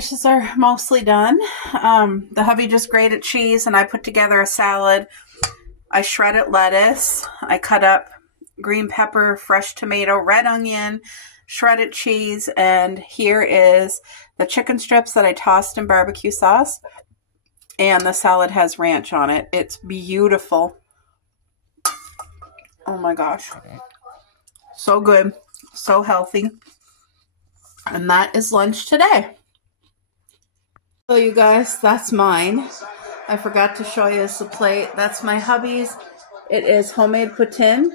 dishes are mostly done. The hubby just grated cheese and I put together a salad. I shredded lettuce. I cut up green pepper, fresh tomato, red onion, shredded cheese, and here is the chicken strips that I tossed in barbecue sauce. And the salad has ranch on it. It's beautiful. Oh my gosh. So good. So healthy. And that is lunch today. So you guys, that's mine. I forgot to show you the plate. That's my hubby's. It is homemade poutine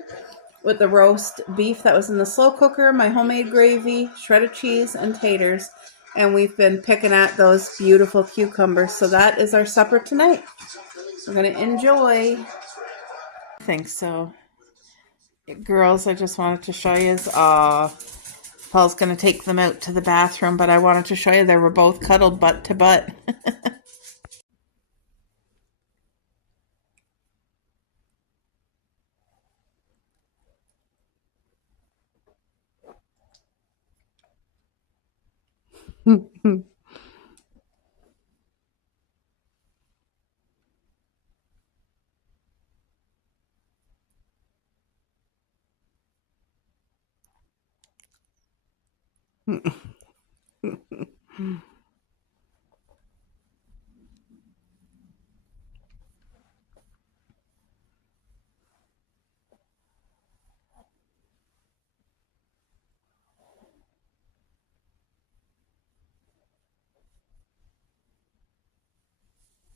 with the roast beef that was in the slow cooker, my homemade gravy, shredded cheese, and taters. And we've been picking at those beautiful cucumbers. So that is our supper tonight. We're going to enjoy. I think so. Girls, I just wanted to show you. Paul's going to take them out to the bathroom, but I wanted to show you they were both cuddled butt to butt.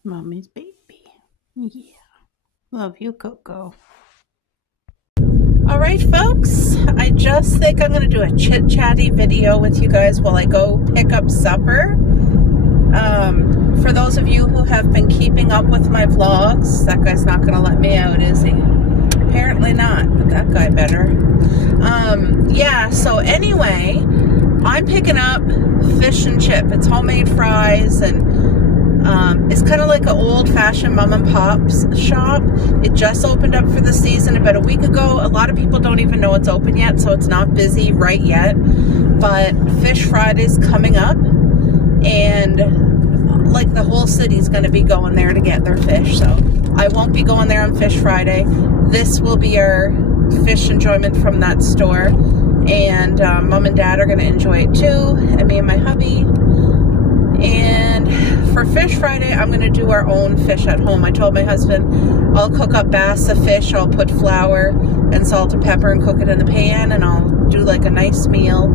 Mommy's baby. Yeah. Love you, Coco. Alright, folks. I just think I'm going to do a chit-chatty video with you guys while I go pick up supper. For those of you who have been keeping up with my vlogs, that guy's not going to let me out, is he? Apparently not, but that guy better. Yeah, so anyway, I'm picking up fish and chip. It's homemade fries, and it's kind of like an old-fashioned mom and pop's shop. It just opened up for the season about a week ago. A lot of people don't even know it's open yet, so it's not busy right yet. But Fish Friday's coming up, and like the whole city's going to be going there to get their fish. So I won't be going there on Fish Friday. This will be our fish enjoyment from that store, and Mom and Dad are going to enjoy it too, and me and my hubby. And for Fish Friday, I'm going to do our own fish at home. I told my husband I'll cook up bassa fish. I'll put flour and salt and pepper and cook it in the pan, and I'll do like a nice meal.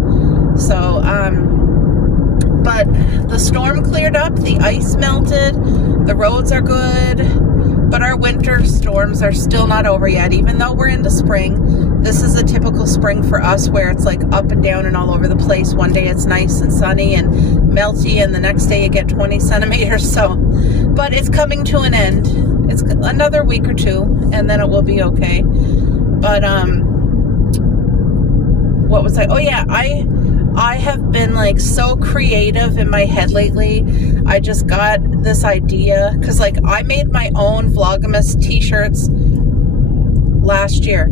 So, but the storm cleared up, the ice melted, the roads are good, but our winter storms are still not over yet. Even though we're into spring, this is a typical spring for us where it's like up and down and all over the place. One day it's nice and sunny and melty, and the next day you get 20 centimeters. So, but it's coming to an end. It's another week or two, and then it will be okay. But, what was I? Oh yeah, I have been like so creative in my head lately. I just got this idea because like I made my own Vlogmas t-shirts last year.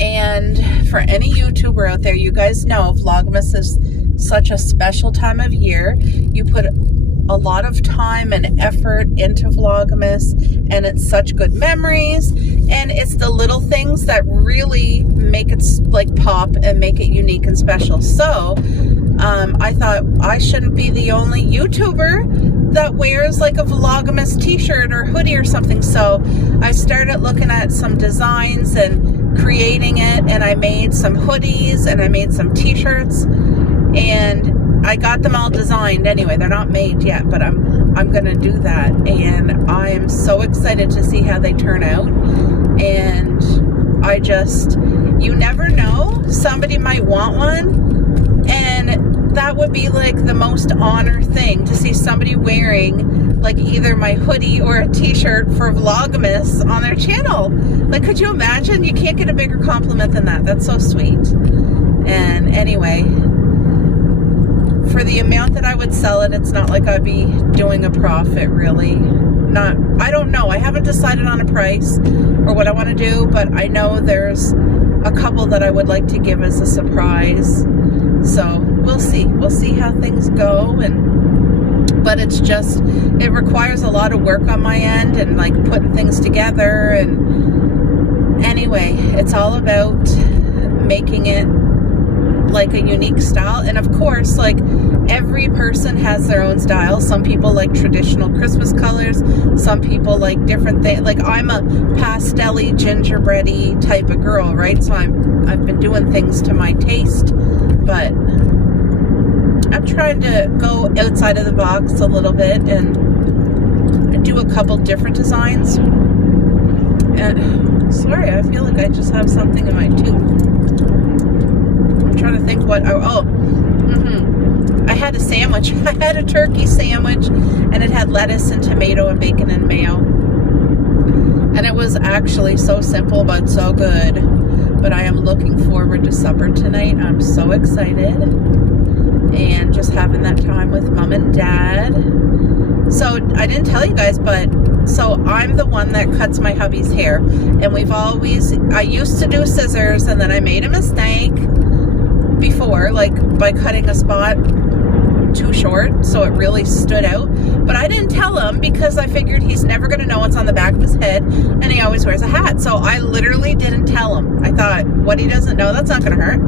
And for any YouTuber out there, you guys know Vlogmas is such a special time of year. You put a lot of time and effort into Vlogmas, and it's such good memories, and it's the little things that really make it like pop and make it unique and special. So I thought I shouldn't be the only YouTuber that wears like a Vlogmas t-shirt or hoodie or something. So I started looking at some designs and creating it, and I made some hoodies and I made some t-shirts, and I got them all designed anyway. They're not made yet, but I'm gonna do that, and I am so excited to see how they turn out. And I just, you never know, somebody might want one, and that would be like the most honor thing to see somebody wearing like either my hoodie or a t-shirt for Vlogmas on their channel. Like, could you imagine? You can't get a bigger compliment than that. That's so sweet. And anyway, for the amount that I would sell it, it's not like I'd be doing a profit, really. Not, I don't know. I haven't decided on a price or what I want to do, but I know there's a couple that I would like to give as a surprise. So we'll see. We'll see how things go. But it's just, it requires a lot of work on my end and like putting things together. And anyway, it's all about making it like a unique style. And of course, like every person has their own style. Some people like traditional Christmas colors, some people like different things. Like I'm a pastel-y, gingerbread-y type of girl, right? So I've been doing things to my taste, but I'm trying to go outside of the box a little bit and do a couple different designs. And sorry, I feel like I just have something in my tooth. I'm trying to think what, I had a sandwich. I had a turkey sandwich and it had lettuce and tomato and bacon and mayo. And it was actually so simple but so good. But I am looking forward to supper tonight. I'm so excited. And just having that time with mom and dad. So I didn't tell you guys, but so I'm the one that cuts my hubby's hair. And I used to do scissors and then I made a mistake before, like by cutting a spot too short, so it really stood out. But I didn't tell him because I figured he's never going to know what's on the back of his head, and he always wears a hat. So I literally didn't tell him. I thought, what he doesn't know, that's not going to hurt.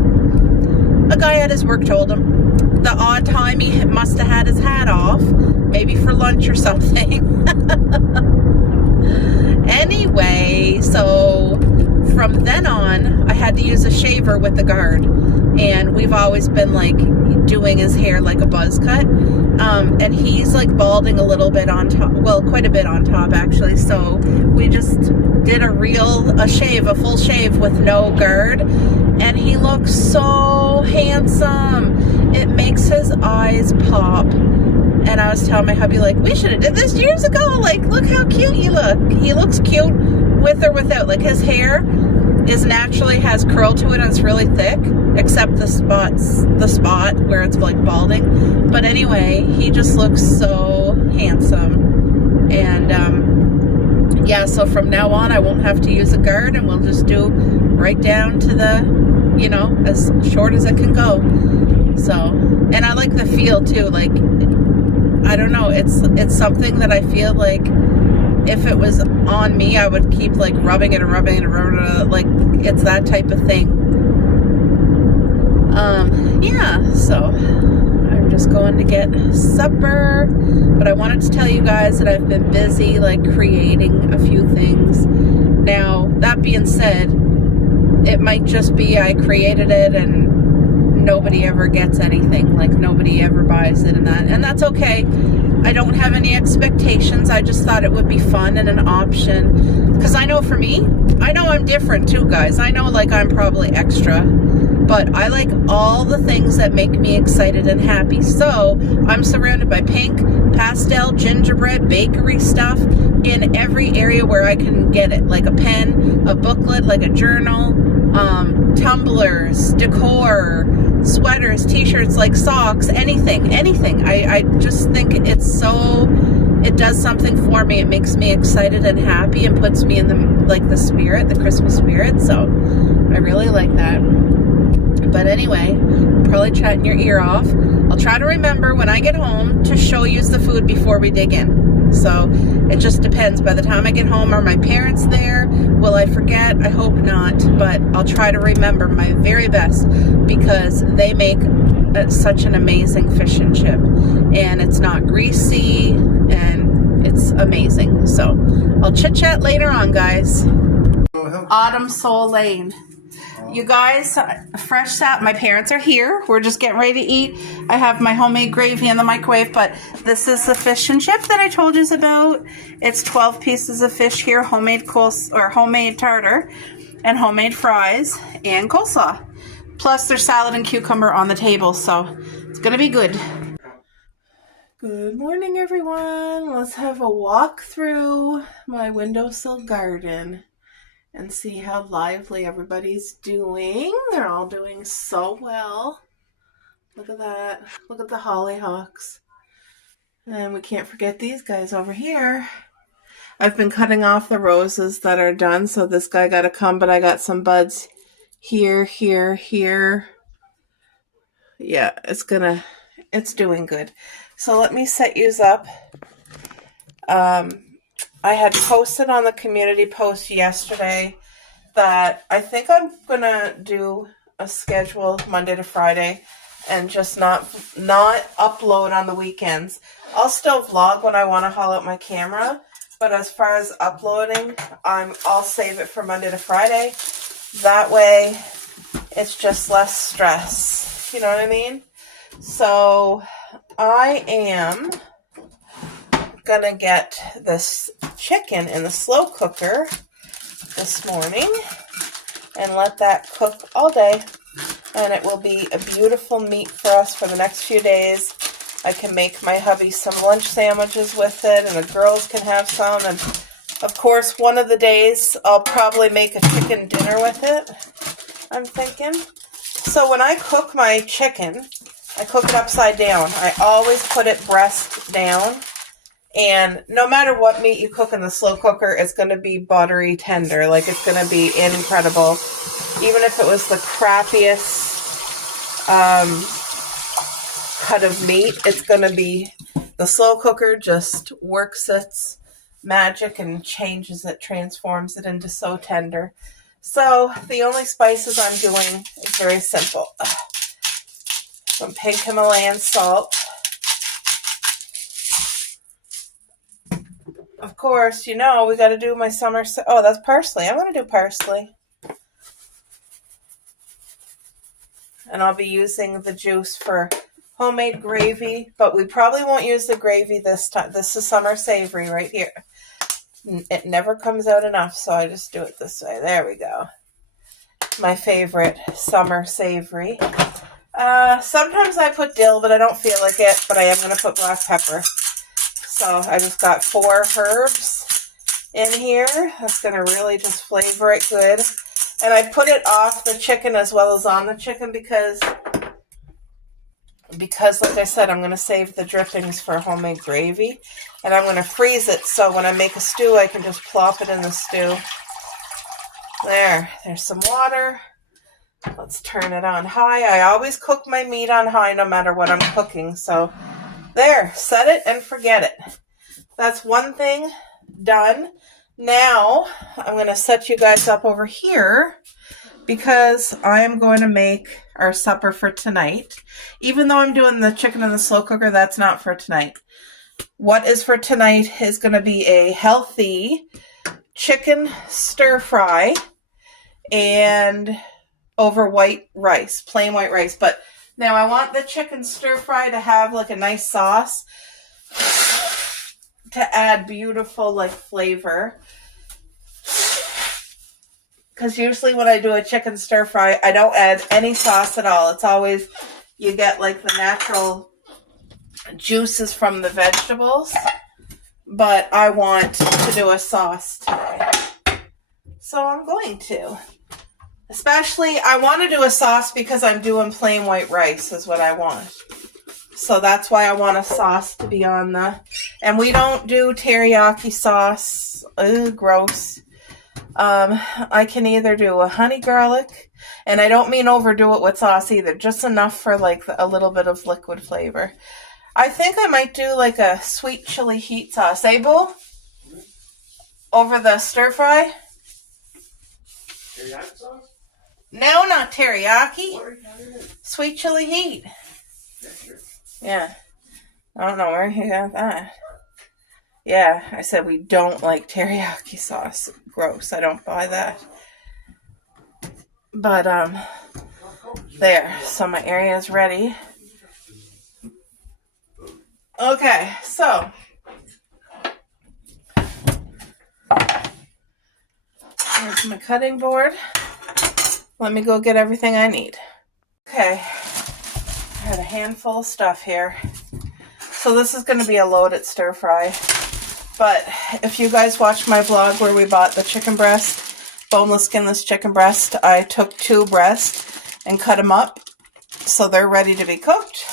A guy at his work told him. The odd time he must have had his hat off, maybe for lunch or something. Anyway, so from then on, I had to use a shaver with the guard. And we've always been like doing his hair like a buzz cut. And he's like balding a little bit on top, well, quite a bit on top actually. So we just did a full shave with no guard. And he looks so handsome. It makes his eyes pop. And I was telling my hubby, like, we should have did this years ago. Like, look how cute you look. He looks cute with or without. Like, his hair naturally has curl to it and it's really thick, except the spot where it's like balding. But anyway, he just looks so handsome. And yeah, so from now on I won't have to use a guard and we'll just do right down to the, you know, as short as it can go. So, and I like the feel too. Like, I don't know, it's something that I feel like if it was on me, I would keep like rubbing it and rubbing it and rubbing it. Like, it's that type of thing. Yeah, so I'm just going to get supper. But I wanted to tell you guys that I've been busy like creating a few things. Now, that being said, it might just be I created it and nobody ever gets anything. Like, nobody ever buys it, and that's okay. I don't have any expectations. I just thought it would be fun and an option. Because I know for me, I know I'm different too, guys. I know like I'm probably extra. But I like all the things that make me excited and happy. So I'm surrounded by pink, pastel, gingerbread, bakery stuff in every area where I can get it. Like a pen, a booklet, like a journal, tumblers, decor, sweaters, t-shirts, like socks, anything. I just think it does something for me. It makes me excited and happy and puts me in the spirit, the Christmas spirit. So I really like that. But anyway, I'm probably chatting your ear off. I'll try to remember when I get home to show you the food before we dig in. So it just depends. By the time I get home, are my parents there? Will I forget? I hope not. But I'll try to remember my very best because they make such an amazing fish and chip. And it's not greasy and it's amazing. So I'll chit chat later on, guys. Autumn Soul Lane. You guys, fresh salad. My parents are here. We're just getting ready to eat. I have my homemade gravy in the microwave, but this is the fish and chip that I told you about. It's 12 pieces of fish here, homemade homemade tartar, and homemade fries and coleslaw. Plus, there's salad and cucumber on the table, so it's gonna be good. Good morning, everyone. Let's have a walk through my windowsill garden and see how lively everybody's doing. They're all doing so well. Look at that. Look at the hollyhocks. And we can't forget these guys over here. I've been cutting off the roses that are done, so this guy got to come, but I got some buds here, here, here. yeah, it's doing good. So let me set yous up. I had posted on the community post yesterday that I think I'm gonna do a schedule Monday to Friday and just not upload on the weekends. I'll still vlog when I want to haul out my camera, but as far as uploading, I'll save it for Monday to Friday. That way it's just less stress. You know what I mean? So I am gonna get this chicken in the slow cooker this morning and let that cook all day, and it will be a beautiful meat for us for the next few days. I can make my hubby some lunch sandwiches with it, and the girls can have some, and of course one of the days I'll probably make a chicken dinner with it, I'm thinking. So when I cook my chicken, I cook it upside down. I always put it breast down. And no matter what meat you cook in the slow cooker, it's going to be buttery tender. Like, it's going to be incredible. Even if it was the crappiest cut of meat, it's going to be... The slow cooker just works its magic and changes it, transforms it into so tender. So the only spices I'm doing is very simple. Some pink Himalayan salt. Of course, you know, we got to do my summer... Oh, that's parsley. I'm going to do parsley. And I'll be using the juice for homemade gravy, but we probably won't use the gravy this time. This is summer savory right here. It never comes out enough, so I just do it this way. There we go. My favorite summer savory. Sometimes I put dill, but I don't feel like it, but I am going to put black pepper. So I just got 4 herbs in here. That's going to really just flavor it good. And I put it off the chicken as well as on the chicken because like I said, I'm going to save the drippings for homemade gravy. And I'm going to freeze it so when I make a stew, I can just plop it in the stew. There's some water. Let's turn it on high. I always cook my meat on high no matter what I'm cooking. So there, set it and forget it. That's one thing done. Now, I'm going to set you guys up over here because I am going to make our supper for tonight. Even though I'm doing the chicken in the slow cooker, that's not for tonight. What is for tonight is going to be a healthy chicken stir fry and over white rice, plain white rice. But now I want the chicken stir fry to have like a nice sauce to add beautiful like flavor. Because usually when I do a chicken stir fry, I don't add any sauce at all. It's always, you get like the natural juices from the vegetables. But I want to do a sauce today. So I'm going to. Especially, I want to do a sauce because I'm doing plain white rice is what I want. So that's why I want a sauce to be on the... And we don't do teriyaki sauce. Ugh, gross. I can either do a honey garlic, and I don't mean overdo it with sauce either. Just enough for like a little bit of liquid flavor. I think I might do like a sweet chili heat sauce. Eh, Boo? Over the stir fry? Teriyaki sauce? No, not teriyaki. Sweet chili heat. Yeah, sure. Yeah. I don't know where you got that. Yeah, I said we don't like teriyaki sauce. Gross. I don't buy that. But, there. So my area is ready. Okay, so. Here's my cutting board. Let me go get everything I need. Okay. I had a handful of stuff here. So this is going to be a loaded stir fry. But if you guys watched my vlog where we bought the chicken breast, boneless, skinless chicken breast, I took 2 breasts and cut them up so they're ready to be cooked.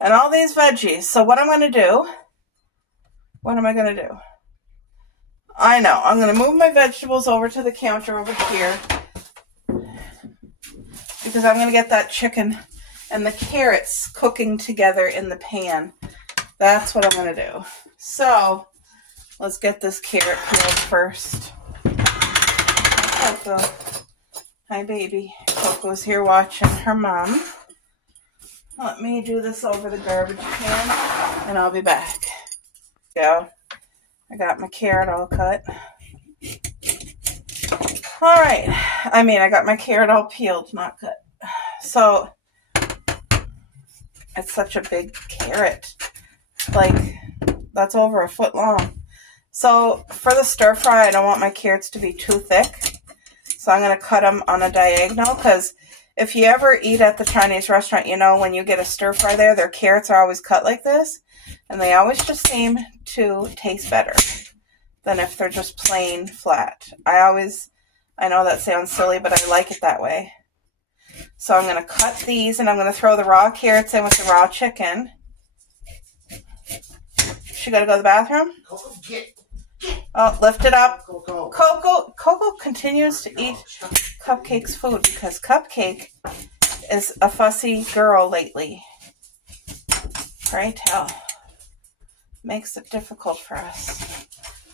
And all these veggies. So what I'm going to do, what am I going to do? I know, I'm going to move my vegetables over to the counter over here because I'm going to get that chicken and the carrots cooking together in the pan. That's what I'm going to do. So let's get this carrot peeled first. Coco. Hi, baby. Coco's here watching her mom. Let me do this over the garbage can, and I'll be back. Go. I got my carrot all cut. All right. I got my carrot all peeled, not cut. So, it's such a big carrot. Like, that's over a foot long. So, for the stir fry, I don't want my carrots to be too thick. So, I'm going to cut them on a diagonal, because if you ever eat at the Chinese restaurant, you know when you get a stir fry there, their carrots are always cut like this. And they always just seem to taste better than if they're just plain flat. I know that sounds silly, but I like it that way. So I'm going to cut these, and I'm going to throw the raw carrots in with the raw chicken. She got to go to the bathroom? Oh, lift it up. Coco continues to eat Cupcake's food because Cupcake is a fussy girl lately. Right? Hell. Makes it difficult for us.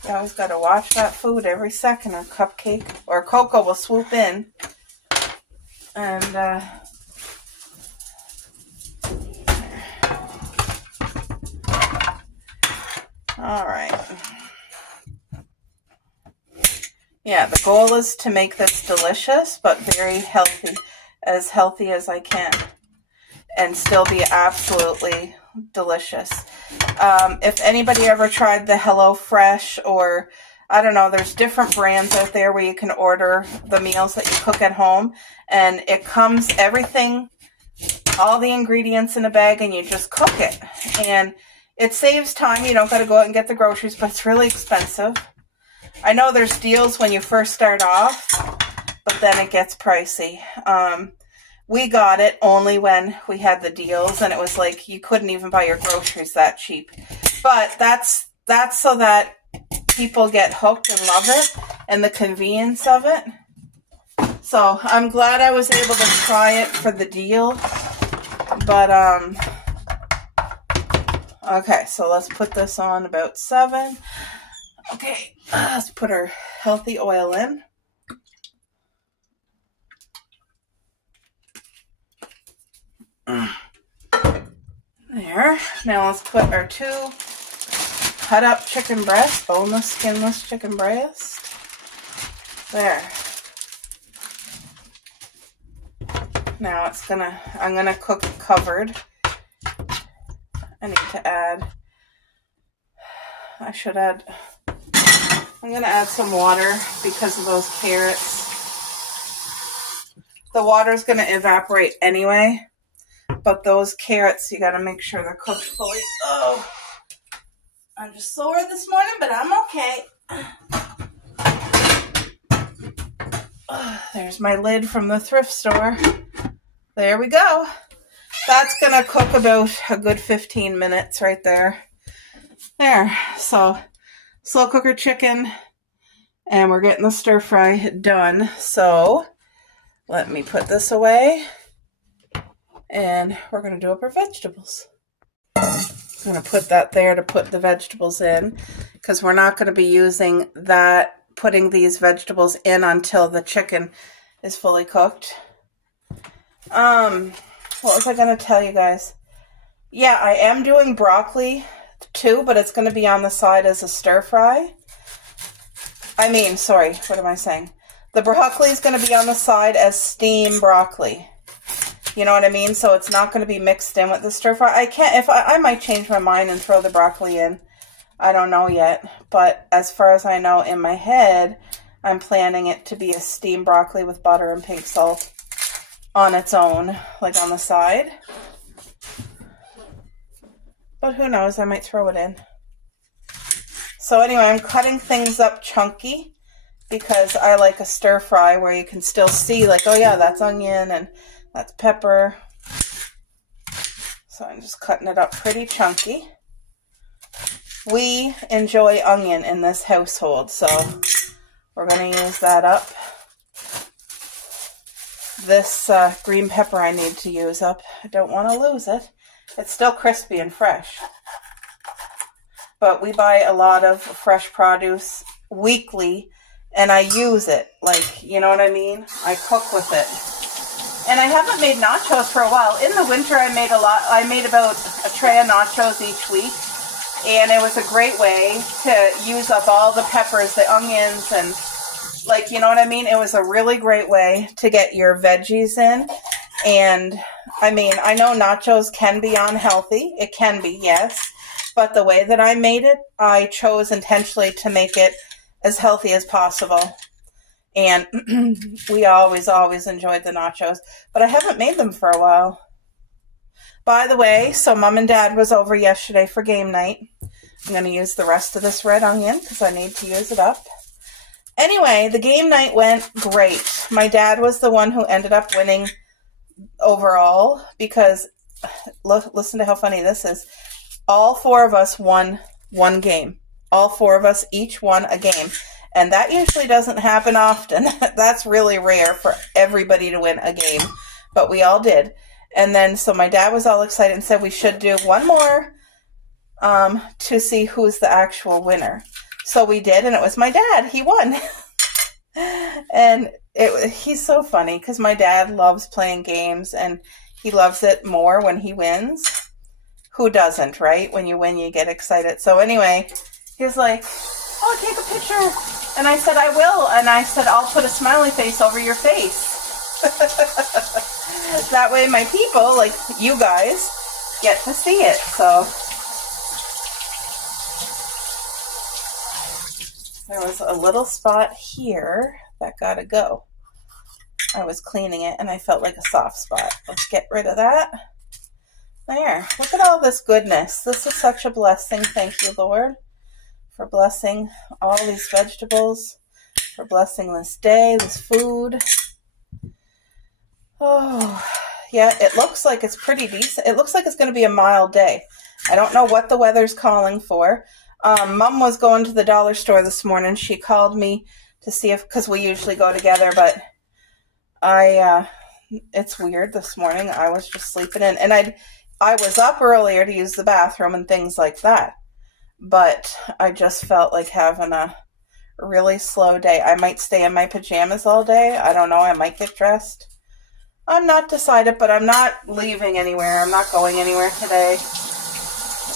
You always got to watch that food every second, or Cupcake or Coco will swoop in. And, all right. Yeah, the goal is to make this delicious, but very healthy as I can, and still be absolutely delicious. If anybody ever tried the HelloFresh, or I don't know, there's different brands out there where you can order the meals that you cook at home, and it comes everything, all the ingredients in a bag, and you just cook it. And it saves time. You don't got to go out and get the groceries, but it's really expensive. I know there's deals when you first start off, but then it gets pricey. We got it only when we had the deals, and it was like you couldn't even buy your groceries that cheap. But that's so that people get hooked and love it, and the convenience of it. So I'm glad I was able to try it for the deal. But okay, so let's put this on about 7. Okay, let's put our healthy oil in. There. Now let's put our 2 cut up chicken breast, boneless, skinless chicken breast. There. Now I'm gonna cook it covered. I need to add, I'm gonna add some water because of those carrots. The water's gonna evaporate anyway. But those carrots, you got to make sure they're cooked fully. Oh, I'm just sore this morning, but I'm okay. Oh, there's my lid from the thrift store. There we go. That's going to cook about a good 15 minutes right there. There. So, slow cooker chicken. And we're getting the stir fry done. So, let me put this away. And we're going to do up our vegetables. I'm going to put that there to put the vegetables in, because we're not going to be using that, putting these vegetables in until the chicken is fully cooked. What was I going to tell you guys? Yeah, I am doing broccoli too, but it's going to be on the side as a stir fry. Sorry, what am I saying? The broccoli is going to be on the side as steamed broccoli. You know what I mean? So it's not going to be mixed in with the stir fry. I might change my mind and throw the broccoli in. I don't know yet. But as far as I know, in my head, I'm planning it to be a steamed broccoli with butter and pink salt on its own, like on the side. But who knows? I might throw it in. So anyway, I'm cutting things up chunky because I like a stir fry where you can still see, like, oh yeah, that's onion and that's pepper. So I'm just cutting it up pretty chunky. We enjoy onion in this household, so we're going to use that up. this green pepper I need to use up. I don't want to lose it. It's still crispy and fresh. But we buy a lot of fresh produce weekly, and I use it. Like, you know what I mean? I cook with it. And I haven't made nachos for a while. In the winter, I made a lot. I made about a tray of nachos each week. And it was a great way to use up all the peppers, the onions, and like, you know what I mean? It was a really great way to get your veggies in. And I mean, I know nachos can be unhealthy. It can be, yes. But the way that I made it, I chose intentionally to make it as healthy as possible. And we always enjoyed the nachos. But I haven't made them for a while. By the way, so Mom and Dad was over yesterday for game night. I'm going to use the rest of this red onion because I need to use it up. Anyway, the game night went great. My dad was the one who ended up winning overall because, listen to how funny this is. All four of us won one game. All four of us each won a game. And that usually doesn't happen often. That's really rare for everybody to win a game. But we all did. And then, so my dad was all excited and said we should do one more to see who's the actual winner. So we did, and it was my dad. He won. And he's so funny because my dad loves playing games, and he loves it more when he wins. Who doesn't, right? When you win, you get excited. So anyway, he was like, oh, take a picture. And I said, I will. And I said, I'll put a smiley face over your face. That way my people, like you guys, get to see it. So there was a little spot here that gotta go. I was cleaning it and I felt like a soft spot. Let's get rid of that. There. Look at all this goodness. This is such a blessing. Thank you, Lord, for blessing all these vegetables, for blessing this day, this food. Oh, yeah, it looks like it's pretty decent. It looks like it's going to be a mild day. I don't know what the weather's calling for. Mom was going to the dollar store this morning. She called me to see if, because we usually go together, but it's weird this morning. I was just sleeping in, and I was up earlier to use the bathroom and things like that, but I just felt like having a really slow day. I might stay in my pajamas all day. I don't know. I might get dressed. I'm not decided, but I'm not leaving anywhere. I'm not going anywhere today.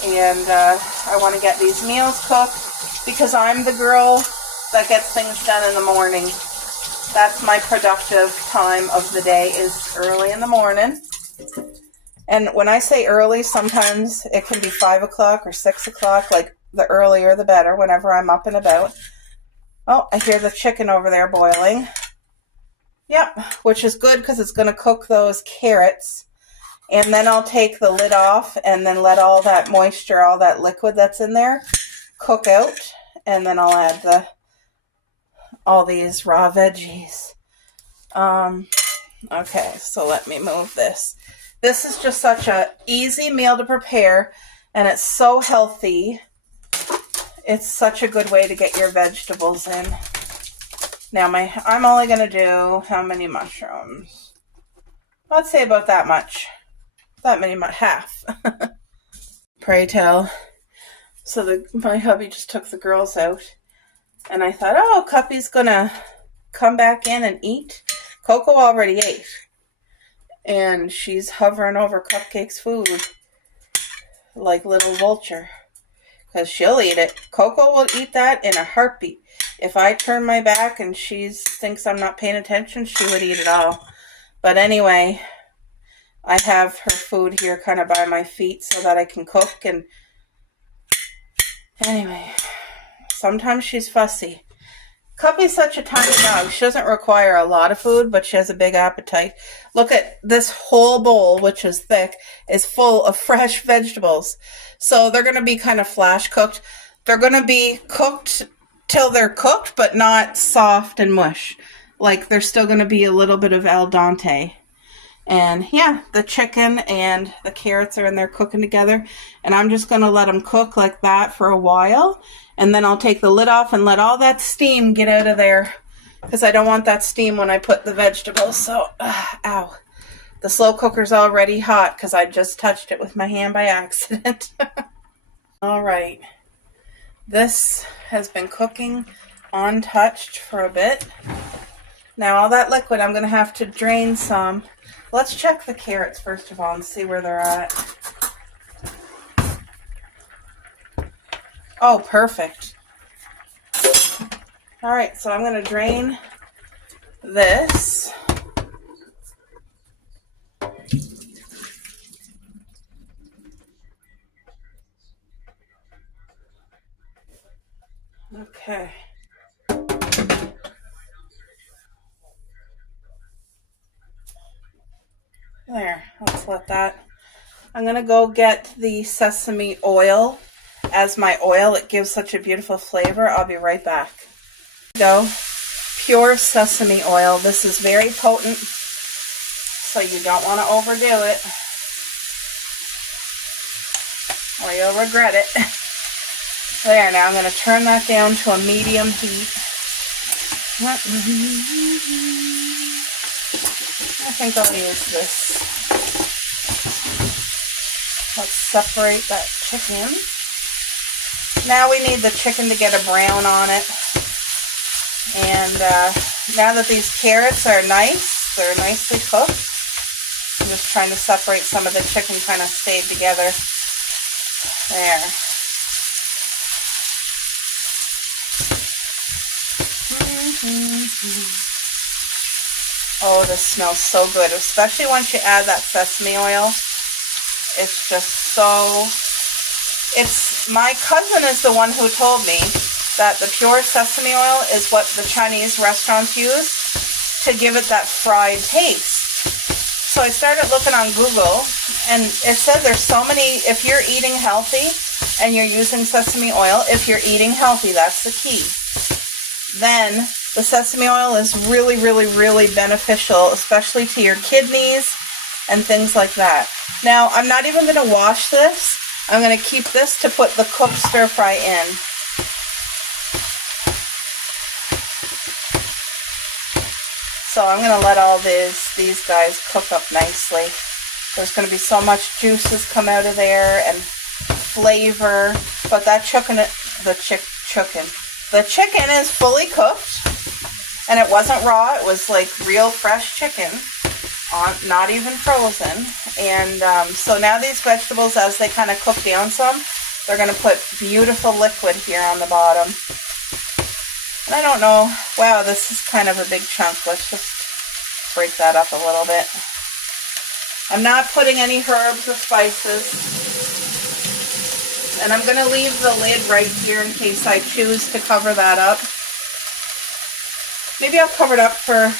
And I want to get these meals cooked because I'm the girl that gets things done in the morning. That's my productive time of the day, is early in the morning. And when I say early, sometimes it can be 5 o'clock or 6 o'clock. Like, the earlier the better, whenever I'm up and about. Oh, I hear the chicken over there boiling. Yep, which is good because it's going to cook those carrots. And then I'll take the lid off and then let all that moisture, all that liquid that's in there, cook out. And then I'll add all these raw veggies. Okay, so let me move this. This is just such an easy meal to prepare, and it's so healthy. It's such a good way to get your vegetables in. Now, I'm only going to do how many mushrooms? I'd say about that much. That many, half. Pray tell. So my hubby just took the girls out, and I thought, oh, Cuppy's going to come back in and eat. Coco already ate, and she's hovering over Cupcake's food like little vulture, because she'll eat it. Coco will eat that in a heartbeat. If I turn my back and she thinks I'm not paying attention, she would eat it all. But anyway, I have her food here kind of by my feet so that I can cook. And anyway, sometimes she's fussy. Cuppy's such a tiny dog. She doesn't require a lot of food, but she has a big appetite. Look at this whole bowl, which is thick, is full of fresh vegetables. So they're going to be kind of flash cooked. They're going to be cooked till they're cooked, but not soft and mush. Like, there's still going to be a little bit of al dente. And yeah, the chicken and the carrots are in there cooking together. And I'm just going to let them cook like that for a while. And then I'll take the lid off and let all that steam get out of there. because I don't want that steam when I put the vegetables. So, ow. The slow cooker's already hot because I just touched it with my hand by accident. All right. This has been cooking untouched for a bit. Now all that liquid, I'm going to have to drain some. Let's check the carrots first of all and see where they're at. Oh, perfect. All right, so I'm going to drain this. Okay. There, let's let that. I'm going to go get the sesame oil as my oil. It gives such a beautiful flavor. I'll be right back. Go. Pure sesame oil. This is very potent, so you don't want to overdo it, or you'll regret it. There, now I'm going to turn that down to a medium heat. I think I'll use this. Let's separate that chicken. Now we need the chicken to get a brown on it. And now that these carrots are nice, they're nicely cooked, I'm just trying to separate some of the chicken kind of stayed together. There. Oh, this smells so good, especially once you add that sesame oil. It's just so... My cousin is the one who told me that the pure sesame oil is what the Chinese restaurants use to give it that fried taste. So I started looking on Google, and it said there's so many, if you're eating healthy and you're using sesame oil, if you're eating healthy, that's the key. Then the sesame oil is really, really, really beneficial, especially to your kidneys and things like that. Now, I'm not even going to wash this. I'm going to keep this to put the cooked stir fry in. So I'm going to let all these guys cook up nicely. There's going to be so much juices come out of there and flavor. But that chicken is fully cooked, and it wasn't raw. It was like real fresh chicken, not even frozen. And so now these vegetables, as they kind of cook down some, they're going to put beautiful liquid here on the bottom. And I don't know, wow, this is kind of a big chunk. Let's just break that up a little bit. I'm not putting any herbs or spices. And I'm going to leave the lid right here in case I choose to cover that up. Maybe I'll cover it up for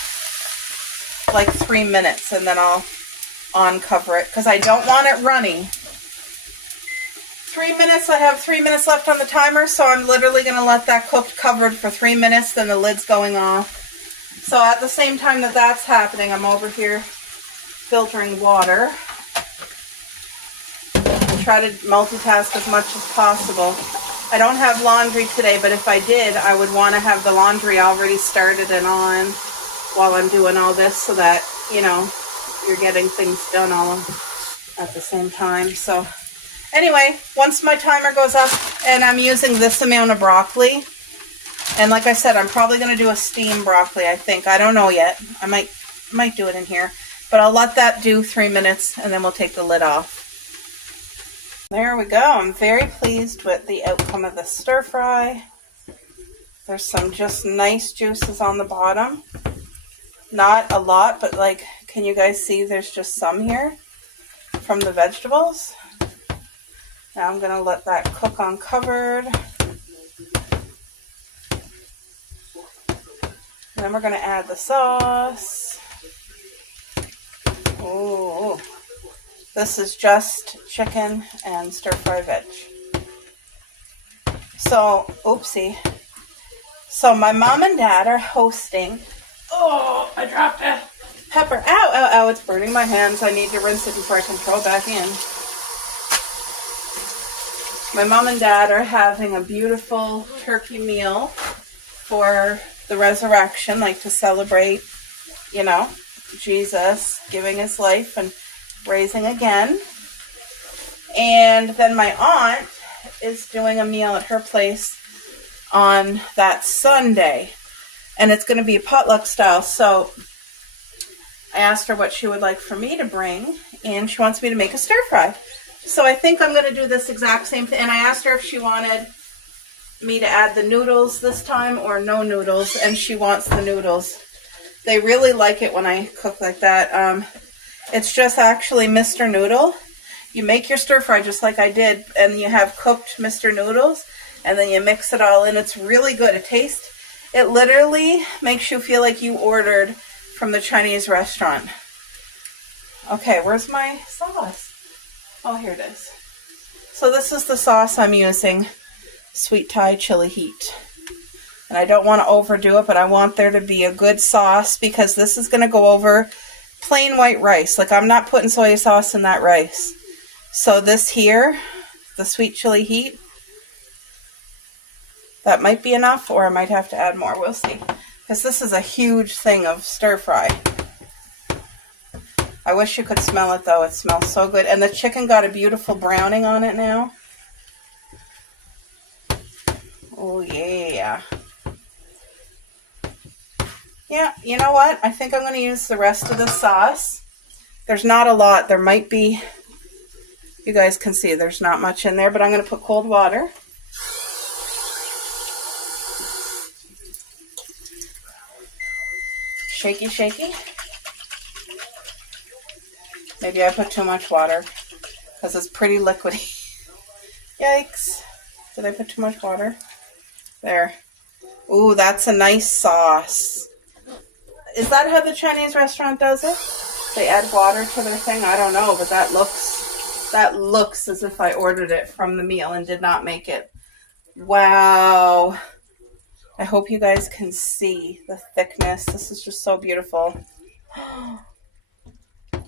like 3 minutes and then I'll uncover it because I don't want it runny. 3 minutes, I have 3 minutes left on the timer, so I'm literally going to let that cook covered for 3 minutes, then the lid's going off. So at the same time that that's happening, I'm over here filtering water. I try to multitask as much as possible. I don't have laundry today, but if I did, I would want to have the laundry already started and on while I'm doing all this so that, you know, you're getting things done all at the same time. So anyway, once my timer goes up and I'm using this amount of broccoli, and like I said, I'm probably going to do a steamed broccoli, I think. I don't know yet. I might do it in here. But I'll let that do 3 minutes and then we'll take the lid off. There we go. I'm very pleased with the outcome of the stir fry. There's some just nice juices on the bottom. Not a lot, but like, can you guys see there's just some here from the vegetables? Now I'm going to let that cook uncovered. Then we're going to add the sauce. Oh, this is just chicken and stir-fry veg. So, oopsie. So my mom and dad are hosting. Oh, I dropped a pepper. Ow, ow, ow, it's burning my hands. I need to rinse it before I can throw it back in. My mom and dad are having a beautiful turkey meal for the resurrection, like to celebrate, you know, Jesus giving his life and raising again. And then my aunt is doing a meal at her place on that Sunday. And it's going to be potluck style. So I asked her what she would like for me to bring. And she wants me to make a stir fry. So I think I'm going to do this exact same thing. And I asked her if she wanted me to add the noodles this time or no noodles. And she wants the noodles. They really like it when I cook like that. It's just actually Mr. Noodle. You make your stir fry just like I did, and you have cooked Mr. Noodles, and then you mix it all in. It's really good. It literally makes you feel like you ordered from the Chinese restaurant. Okay, where's my sauce? Oh, here it is. So this is the sauce I'm using, Sweet Thai Chili Heat. And I don't want to overdo it, but I want there to be a good sauce because this is going to go over plain white rice. Like, I'm not putting soy sauce in that rice. So this here, the Sweet Chili Heat, that might be enough, or I might have to add more. We'll see. Because this is a huge thing of stir fry. I wish you could smell it, though. It smells so good. And the chicken got a beautiful browning on it now. Oh, yeah. Yeah, you know what? I think I'm going to use the rest of the sauce. There's not a lot. There might be, you guys can see there's not much in there, but I'm going to put cold water. Shaky, shaky. Maybe I put too much water because it's pretty liquidy. Yikes. Did I put too much water? There. Ooh, that's a nice sauce. Is that how the Chinese restaurant does it? They add water to their thing? I don't know, but that looks as if I ordered it from the meal and did not make it. Wow. I hope you guys can see the thickness. This is just so beautiful.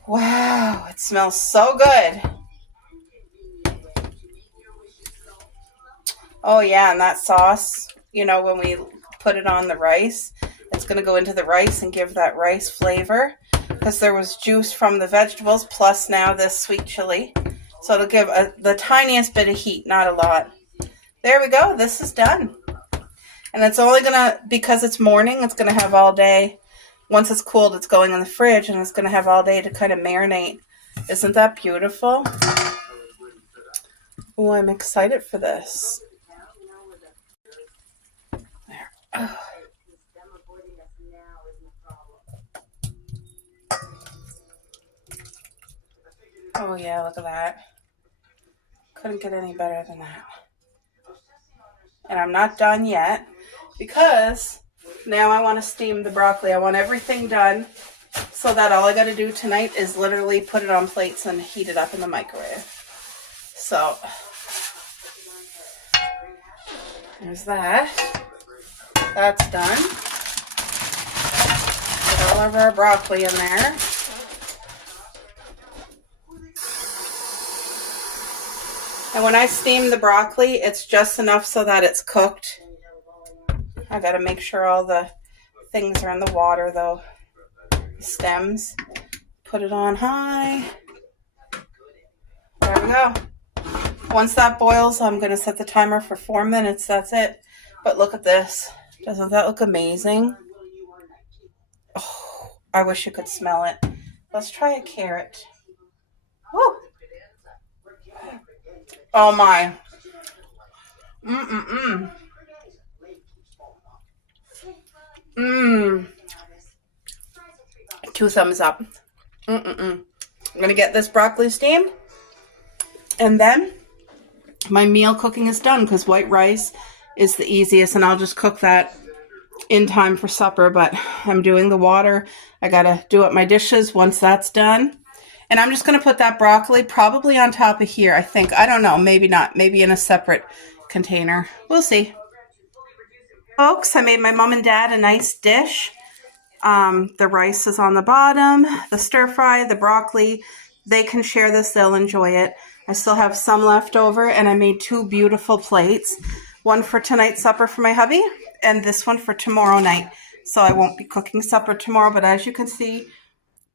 Wow, it smells so good. Oh yeah, and that sauce, you know, when we put it on the rice, it's going to go into the rice and give that rice flavor because there was juice from the vegetables plus now this sweet chili. So it'll give the tiniest bit of heat, not a lot. There we go. This is done. And it's only going to, because it's morning, it's going to have all day. Once it's cooled, it's going in the fridge and it's going to have all day to kind of marinate. Isn't that beautiful? Oh, I'm excited for this. There. Oh. Oh yeah, look at that. Couldn't get any better than that. And I'm not done yet because now I want to steam the broccoli. I want everything done so that all I got to do tonight is literally put it on plates and heat it up in the microwave. So there's that. That's done. Put all of our broccoli in there. And when I steam the broccoli, it's just enough so that it's cooked. I got to make sure all the things are in the water, though. The stems. Put it on high. There we go. Once that boils, I'm going to set the timer for 4 minutes. That's it. But look at this. Doesn't that look amazing? Oh, I wish you could smell it. Let's try a carrot. Woo! Oh my. Two thumbs up. I'm going to get this broccoli steamed. And then my meal cooking is done because white rice is the easiest. And I'll just cook that in time for supper. But I'm doing the water. I got to do up my dishes once that's done. And I'm just going to put that broccoli probably on top of here, I think. I don't know. Maybe not. Maybe in a separate container. We'll see. Folks, I made my mom and dad a nice dish. The rice is on the bottom. The stir fry, the broccoli. They can share this. They'll enjoy it. I still have some left over. And I made 2 beautiful plates. One for tonight's supper for my hubby. and this one for tomorrow night. So I won't be cooking supper tomorrow, but as you can see,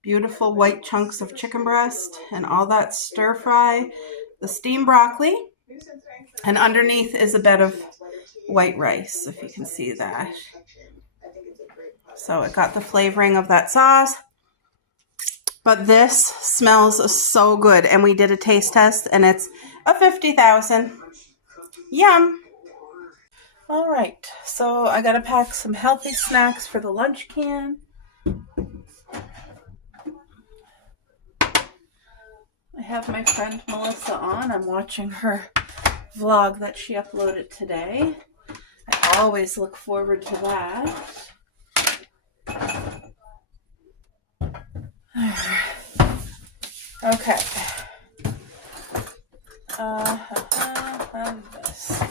beautiful white chunks of chicken breast and all that stir fry, the steamed broccoli, and underneath is a bed of white rice, if you can see that. So it got the flavoring of that sauce. But this smells so good, and we did a taste test, and it's a 50,000. Yum! All right, so I gotta pack some healthy snacks for the lunch can. I have my friend Melissa on. I'm watching her vlog that she uploaded today. I always look forward to that. Okay. And this.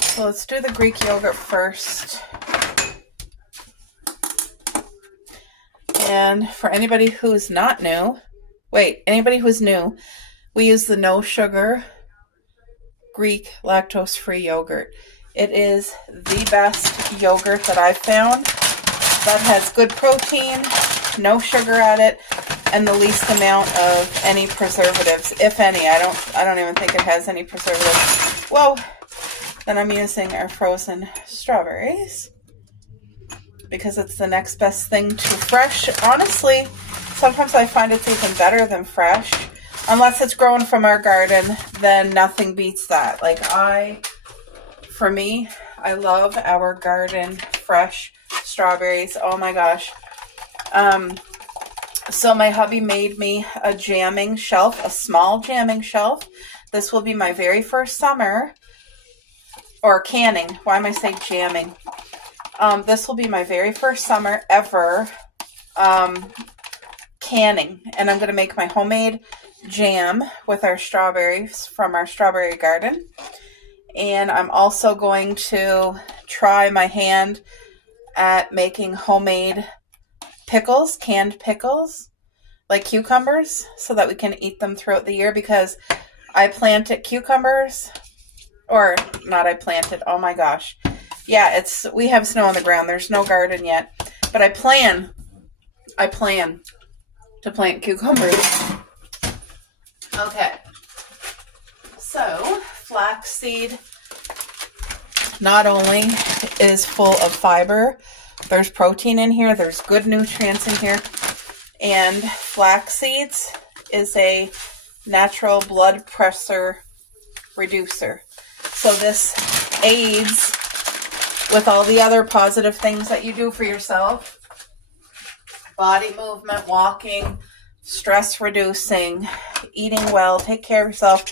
So let's do the Greek yogurt first. And for anybody who's not new, anybody who's new, we use the no sugar Greek lactose-free yogurt. It is the best yogurt that I've found that has good protein, no sugar at it, and the least amount of any preservatives, if any. I don't even think it has any preservatives. Whoa! Then I'm using our frozen strawberries because it's the next best thing to fresh. Honestly, sometimes I find it's even better than fresh. Unless it's grown from our garden, then nothing beats that. For me, I love our garden fresh strawberries. Oh my gosh. So my hubby made me a jamming shelf, a small jamming shelf. This will be my very first summer, or canning. Why am I saying jamming? This will be my very first summer ever canning. And I'm going to make my homemade jam with our strawberries from our strawberry garden. And I'm also going to try my hand at making homemade pickles, canned pickles, like cucumbers, so that we can eat them throughout the year, because I planted cucumbers, or not I planted, oh my gosh. Yeah, we have snow on the ground. There's no garden yet, but I plan to plant cucumbers. Okay. So, flaxseed not only is full of fiber, there's protein in here, there's good nutrients in here, and flax seeds is a natural blood pressure reducer. So this aids with all the other positive things that you do for yourself. Body movement, walking, stress reducing, eating well, take care of yourself.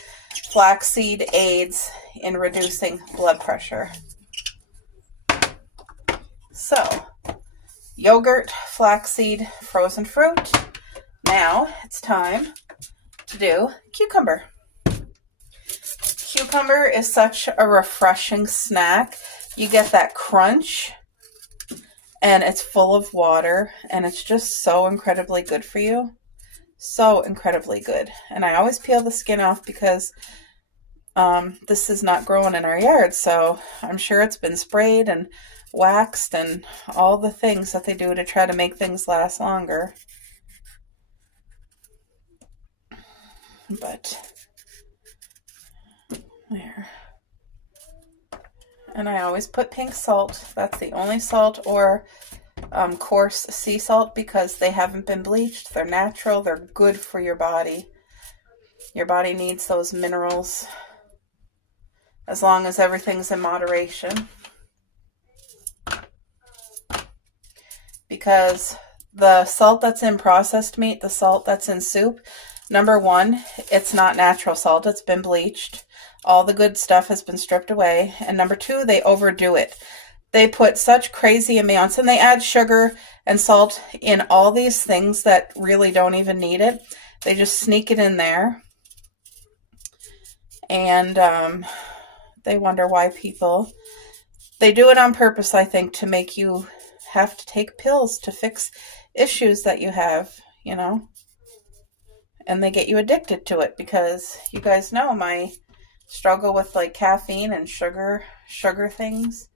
Flaxseed aids in reducing blood pressure. So, yogurt, flaxseed, frozen fruit. Now it's time to do cucumber. Cucumber is such a refreshing snack. You get that crunch, and it's full of water, and it's just so incredibly good for you. So incredibly good. And I always peel the skin off because this is not growing in our yard, so I'm sure it's been sprayed and waxed and all the things that they do to try to make things last longer. But there. And I always put pink salt. That's the only salt, or coarse sea salt, because they haven't been bleached. They're natural. They're good for your body. Your body needs those minerals as long as everything's in moderation. Because the salt that's in processed meat, the salt that's in soup, number one, it's not natural salt. It's been bleached. All the good stuff has been stripped away. And number two, they overdo it. They put such crazy amounts, and they add sugar and salt in all these things that really don't even need it. They just sneak it in there. And they wonder why they do it on purpose, I think, to make you have to take pills to fix issues that you have, and they get you addicted to it, because you guys know my struggle with caffeine and sugar things.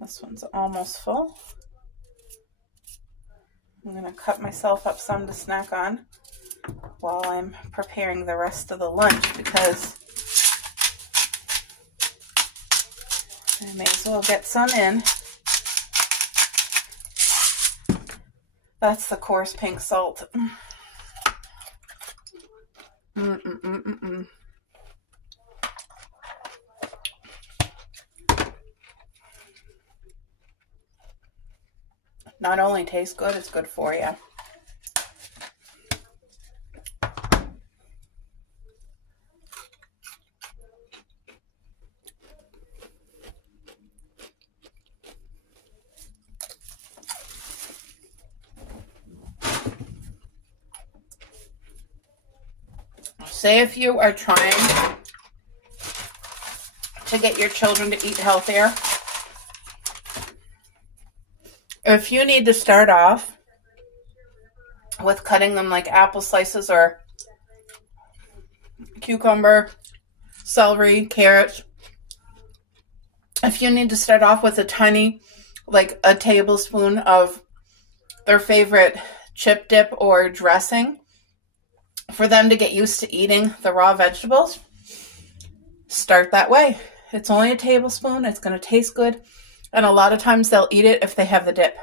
This one's almost full. I'm going to cut myself up some to snack on while I'm preparing the rest of the lunch, because I may as well get some in. That's the coarse pink salt. Not only tastes good, it's good for you. Say if you are trying to get your children to eat healthier, if you need to start off with cutting them like apple slices or cucumber, celery, carrots, if you need to start off with a tiny, like a tablespoon of their favorite chip dip or dressing, for them to get used to eating the raw vegetables, start that way. It's only a tablespoon. It's going to taste good. And a lot of times they'll eat it if they have the dip.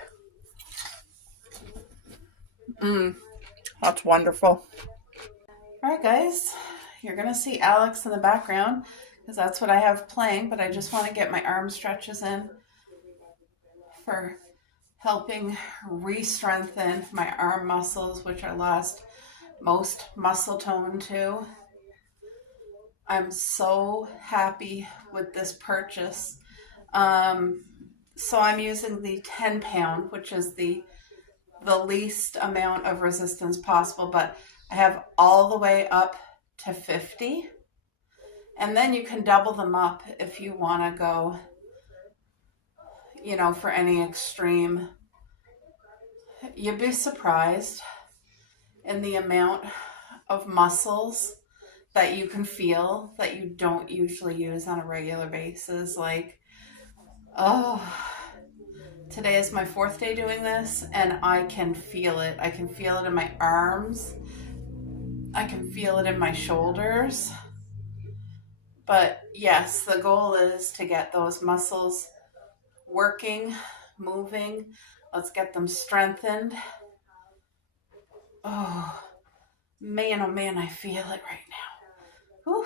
That's wonderful. All right, guys. You're going to see Alex in the background because that's what I have playing. But I just want to get my arm stretches in for helping re-strengthen my arm muscles, which I lost most muscle tone to. I'm so happy with this purchase. So I'm using the 10 pound, which is the least amount of resistance possible, but I have all the way up to 50. And then you can double them up if you want to go, you know, for any extreme. You'd be surprised in the amount of muscles that you can feel that you don't usually use on a regular basis. Like, oh, today is my 4th day doing this and I can feel it. I can feel it in my arms. I can feel it in my shoulders. But yes, the goal is to get those muscles working, moving. Let's get them strengthened. Oh man, I feel it right now. Whew.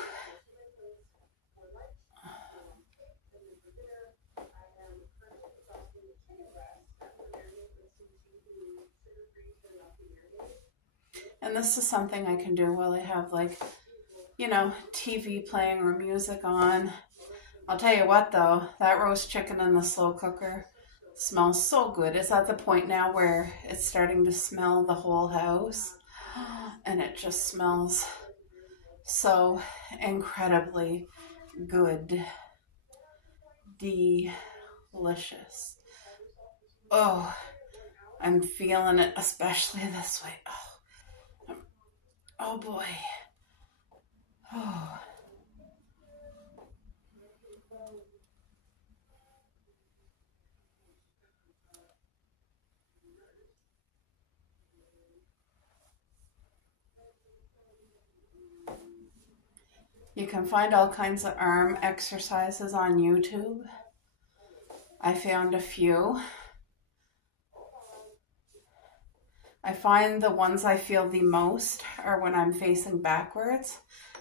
And this is something I can do while I have, like, you know, TV playing or music on. I'll tell you what though, that roast chicken in the slow cooker smells so good. It's at the point now where it's starting to smell the whole house, and it just smells so incredibly good. Delicious. Oh, I'm feeling it, especially this way. Oh boy. Oh. You can find all kinds of arm exercises on YouTube. I found a few. I find the ones I feel the most are when I'm facing backwards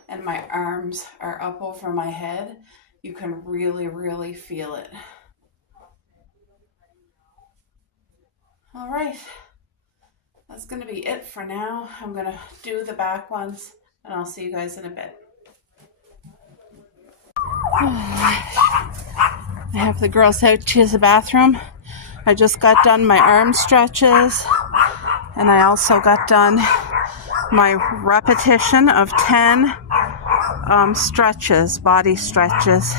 and my arms are up over my head. You can really, really feel it. All right, that's going to be it for now. I'm going to do the back ones and I'll see you guys in a bit. I have the girls out to the bathroom. I just got done my arm stretches, and I also got done my repetition of 10 stretches, body stretches.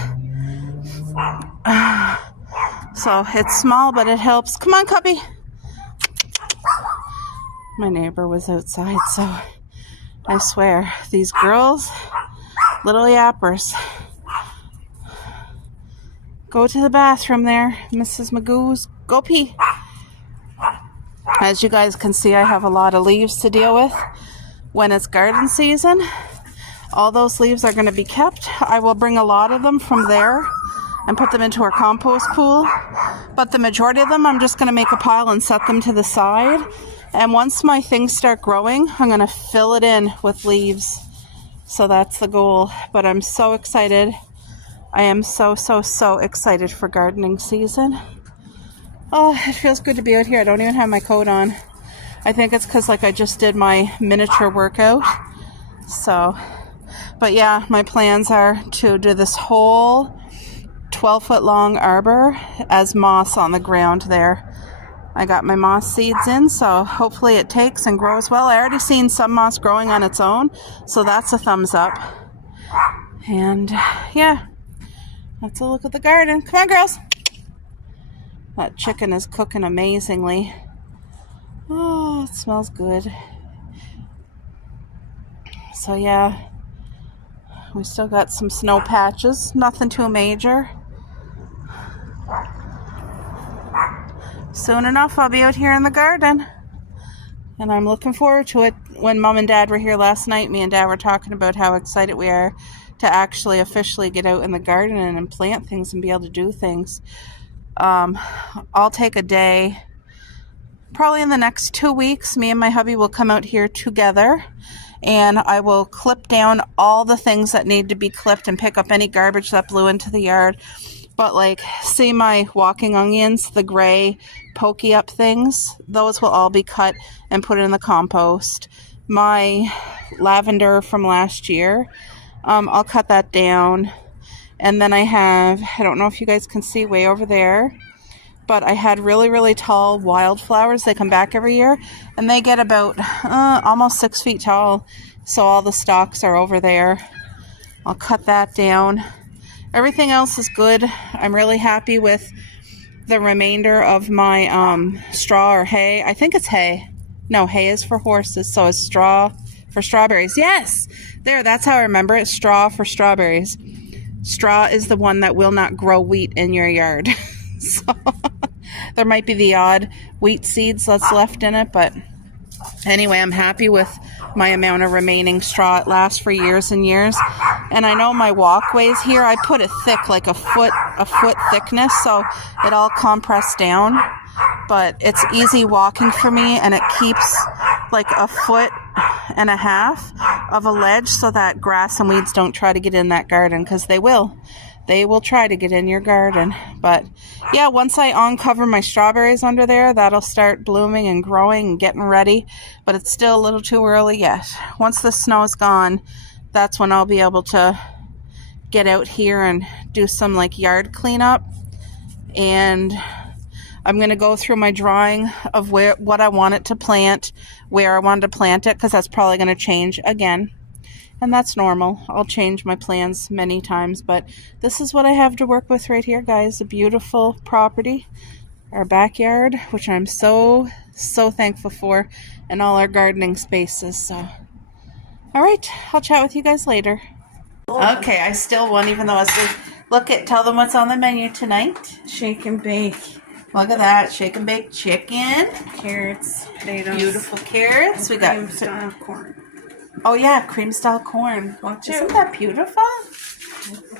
So it's small, but it helps. Come on, Cubby. My neighbor was outside, so I swear, these girls, little yappers. Go to the bathroom there, Mrs. Magoo's. Go pee. As you guys can see, I have a lot of leaves to deal with when it's garden season. All those leaves are going to be kept. I will bring a lot of them from there and put them into our compost pool. But the majority of them, I'm just going to make a pile and set them to the side. And once my things start growing, I'm going to fill it in with leaves. So that's the goal. But I'm so excited. I am so excited for gardening season. Oh, it feels good to be out here. I don't even have my coat on. I think it's because like I just did my miniature workout. So, but yeah, my plans are to do this whole 12-foot long arbor as moss on the ground there. I got my moss seeds in, so hopefully it takes and grows well. I already seen some moss growing on its own, so that's a thumbs up. And yeah, let's a look at the garden. Come on, girls. That chicken is cooking amazingly. Oh, it smells good. So yeah, we still got some snow patches, nothing too major. Soon enough, I'll be out here in the garden. And I'm looking forward to it. When Mom and Dad were here last night, me and Dad were talking about how excited we are to actually officially get out in the garden and plant things and be able to do things. I'll take a day, probably in the next 2 weeks, me and my hubby will come out here together and I will clip down all the things that need to be clipped and pick up any garbage that blew into the yard. But like, see my walking onions, the gray pokey up things, those will all be cut and put in the compost. My lavender from last year, I'll cut that down. And then I don't know if you guys can see way over there, but I had really tall wildflowers. They come back every year and they get about almost 6 feet tall. So all the stalks are over there. I'll cut that down. Everything else is good. I'm really happy with the remainder of my straw or hay. I think it's hay. No, hay is for horses, so it's straw for strawberries. Yes! There, that's how I remember it. Straw for strawberries. Straw is the one that will not grow wheat in your yard. So there might be the odd wheat seeds that's left in it, but anyway, I'm happy with my amount of remaining straw. It lasts for years and years. And I know my walkways here, I put it thick, like a foot thickness, so it all compressed down. But it's easy walking for me, and it keeps like a foot and a half of a ledge so that grass and weeds don't try to get in that garden, because they will. They will try to get in your garden. But yeah, once I uncover my strawberries under there, that'll start blooming and growing and getting ready. But it's still a little too early yet. Once the snow's gone, that's when I'll be able to get out here and do some like yard cleanup. And I'm going to go through my drawing of what I want it to plant, where I wanted to plant it, because that's probably going to change again. And that's normal. I'll change my plans many times, but this is what I have to work with right here, guys. A beautiful property, our backyard, which I'm so thankful for, and all our gardening spaces. So, all right, I'll chat with you guys later. Okay, I still won, even though I said, tell them what's on the menu tonight. Shake and bake. Look at that, shake and bake chicken. Carrots, potatoes. Beautiful carrots. We got style corn. Oh yeah, cream style corn. Isn't that beautiful?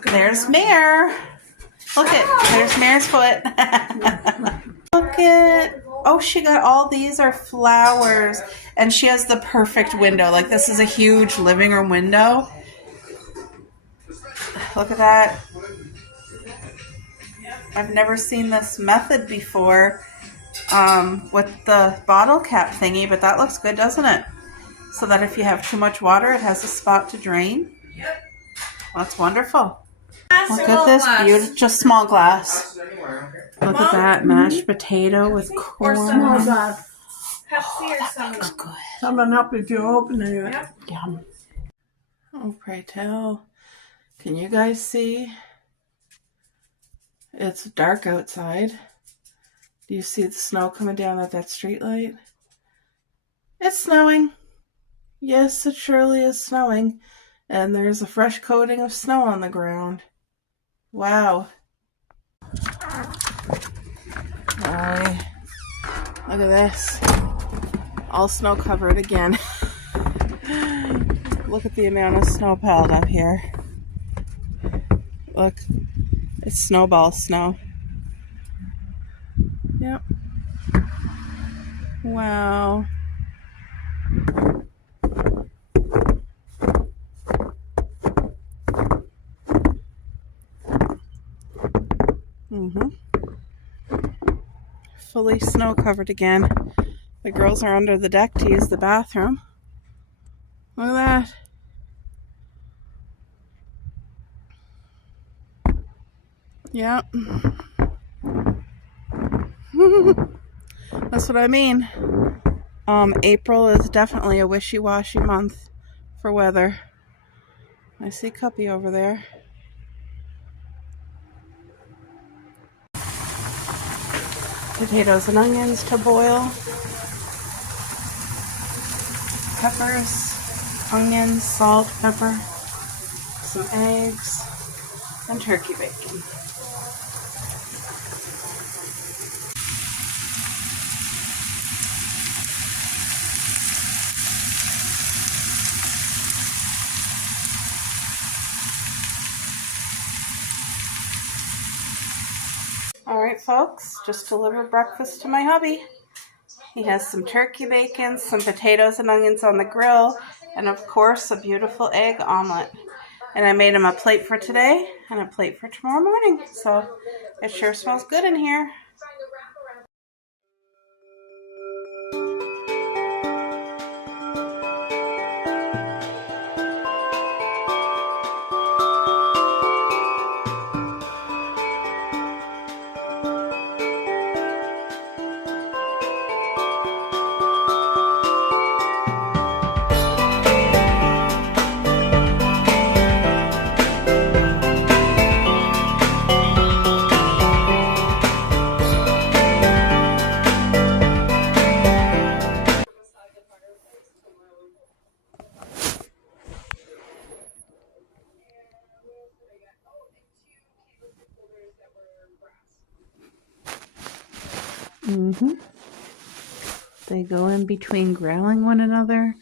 There's Mare. There's Mare's foot. Oh, she got all these are flowers. And she has the perfect window. Like, this is a huge living room window. Look at that. I've never seen this method before with the bottle cap thingy, but that looks good, doesn't it? So that if you have too much water, it has a spot to drain. Yep. That's wonderful. Look at this beautiful, just small glass. Look at that mashed potato with corn. Small glass. Oh, that looks good. Someone help if you open it. Yep. Yum. Oh, pray tell. Can you guys see? It's dark outside. Do you see the snow coming down at that street light? It's snowing. Yes, it surely is snowing. And there's a fresh coating of snow on the ground. Wow. boy. Look at this. All snow covered again. Look at the amount of snow piled up here. Look. It's snowball snow. Yep. Wow. Fully snow covered again. The girls are under the deck to use the bathroom. Look at that. Yep. That's what I mean. April is definitely a wishy-washy month for weather. I see Cuppy over there. Potatoes and onions to boil. Peppers, onions, salt, pepper, some eggs, and turkey bacon. Alright folks, just delivered breakfast to my hubby. He has some turkey bacon, some potatoes and onions on the grill, and of course a beautiful egg omelet. And I made him a plate for today and a plate for tomorrow morning. So it sure smells good in here. They go in between growling one another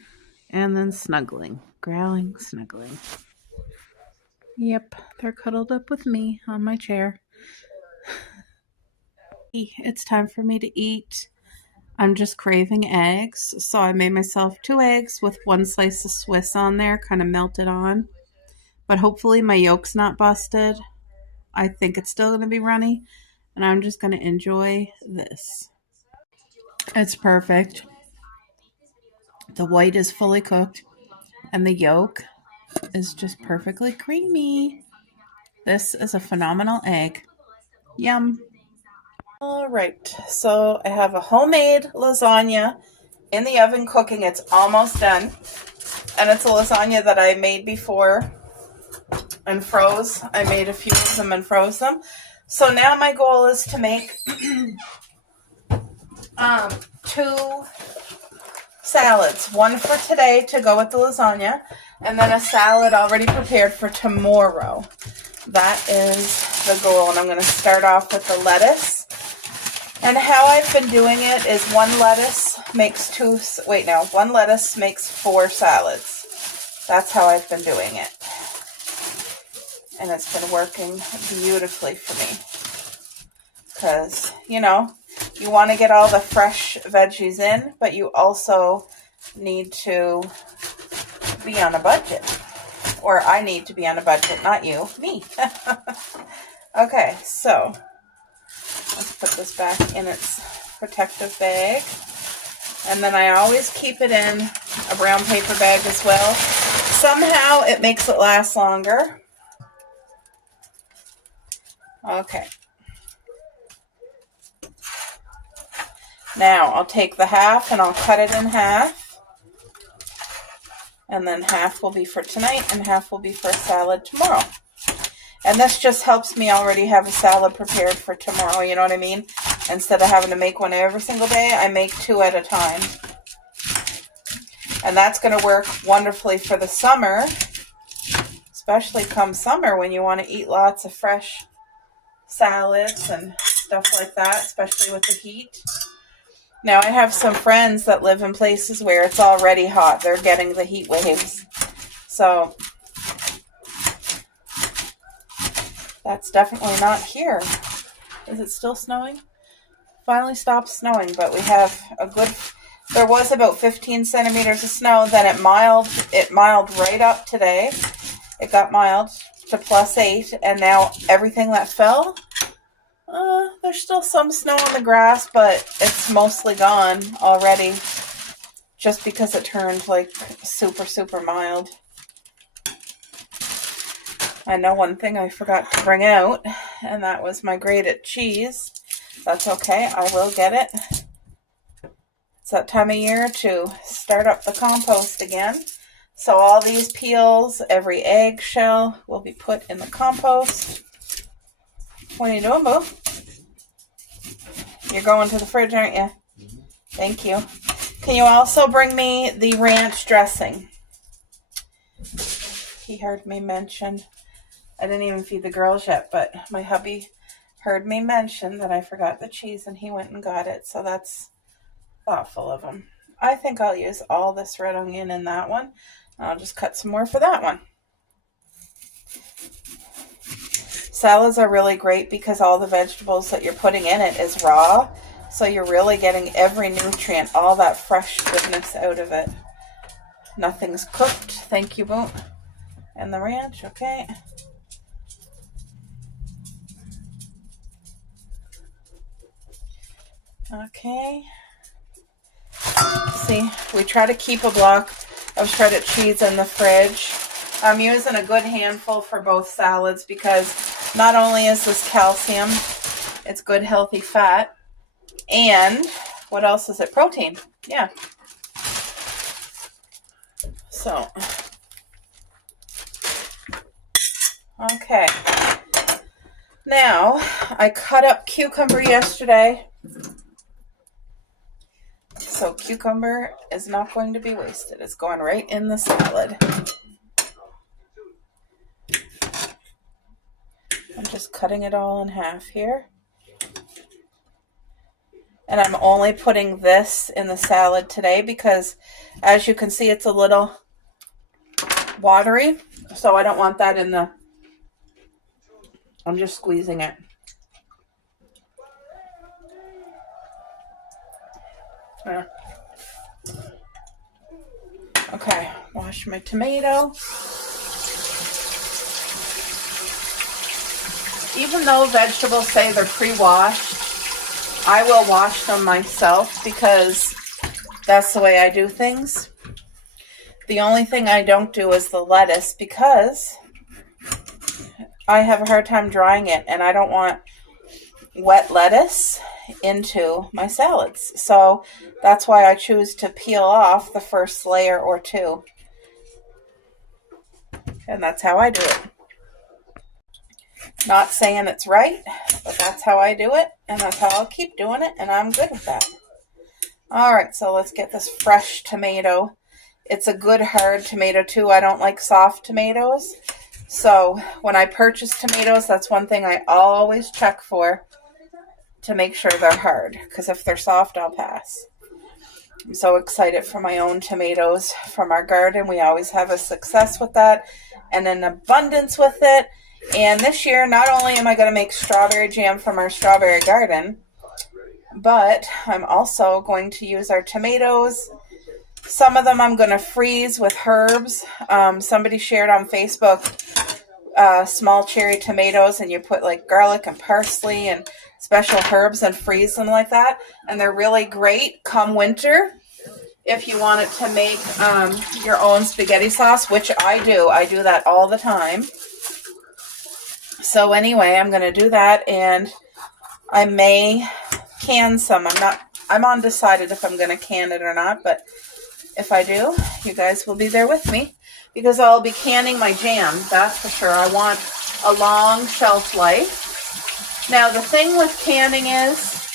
and then snuggling. Growling, snuggling. Yep, they're cuddled up with me on my chair. It's time for me to eat. I'm just craving eggs, so I made myself 2 eggs with 1 slice of Swiss on there, kind of melted on. But hopefully my yolk's not busted. I think it's still going to be runny, and I'm just going to enjoy this. It's perfect. The white is fully cooked, and the yolk is just perfectly creamy. This is a phenomenal egg. Yum. All right, so I have a homemade lasagna in the oven cooking. It's almost done, and it's a lasagna that I made before and froze. I made a few of them and froze them. So now my goal is to make 2 salads. One for today to go with the lasagna, and then a salad already prepared for tomorrow. That is the goal, and I'm going to start off with the lettuce. And how I've been doing it is 1 lettuce makes 1 lettuce makes 4 salads. That's how I've been doing it. And it's been working beautifully for me. Because, you know, you want to get all the fresh veggies in, but you also need to be on a budget. Or I need to be on a budget, not you, me. Okay, so let's put this back in its protective bag. And then I always keep it in a brown paper bag as well. Somehow it makes it last longer. Okay. Now I'll take the half and I'll cut it in half. And then half will be for tonight and half will be for a salad tomorrow. And this just helps me already have a salad prepared for tomorrow, you know what I mean? Instead of having to make one every single day, I make 2 at a time. And that's going to work wonderfully for the summer, especially come summer when you want to eat lots of fresh salads and stuff stuff like that, especially with the heat. Now, I have some friends that live in places where it's already hot. They're getting the heat waves. So, that's definitely not here. Is it still snowing? Finally stopped snowing, but we have a good... There was about 15 centimeters of snow. Then it miled right up today. It got mild to +8, and now everything that fell, there's still some snow on the grass, but it's mostly gone already, just because it turned like super, super mild. I know one thing I forgot to bring out, and that was my grated cheese. That's okay, I will get it. It's that time of year to start up the compost again. So all these peels, every eggshell will be put in the compost. What are you doing, Boo? You're going to the fridge, aren't you? Thank you. Can you also bring me the ranch dressing? He heard me mention, I didn't even feed the girls yet, but my hubby heard me mention that I forgot the cheese and he went and got it. So that's thoughtful of him. I think I'll use all this red onion in that one. I'll just cut some more for that one. Salads are really great because all the vegetables that you're putting in it is raw. So you're really getting every nutrient, all that fresh goodness out of it. Nothing's cooked. Thank you, Boo. And the ranch, okay. Okay. See, we try to keep a block of shredded cheese in the fridge. I'm using a good handful for both salads because not only is this calcium, it's good healthy fat, and what else is it? Protein. Yeah. So, okay. Now, I cut up cucumber yesterday. So cucumber is not going to be wasted. It's going right in the salad. I'm just cutting it all in half here. And I'm only putting this in the salad today because, as you can see, it's a little watery. So I don't want that in the... I'm just squeezing it. Okay, wash my tomato. Even though vegetables say they're pre-washed, I will wash them myself because that's the way I do things. The only thing I don't do is the lettuce because I have a hard time drying it and I don't want wet lettuce into my salads. So that's why I choose to peel off the first layer or two. And that's how I do it. Not saying it's right, but that's how I do it. And that's how I'll keep doing it. And I'm good with that. Alright, so let's get this fresh tomato. It's a good hard tomato too. I don't like soft tomatoes. So when I purchase tomatoes, that's one thing I always check for, to make sure they're hard, because if they're soft, I'll pass. I'm so excited for my own tomatoes from our garden. We always have a success with that and an abundance with it. And this year, not only am I going to make strawberry jam from our strawberry garden, but I'm also going to use our tomatoes. Some of them I'm going to freeze with herbs. Somebody shared on Facebook small cherry tomatoes, and you put like garlic and parsley and special herbs and freeze them like that. And they're really great come winter if you want it to make your own spaghetti sauce, which I do. I do that all the time. So anyway, I'm going to do that, and I may can some. I'm undecided if I'm going to can it or not, but if I do, you guys will be there with me because I'll be canning my jam. That's for sure. I want a long shelf life. Now, the thing with canning is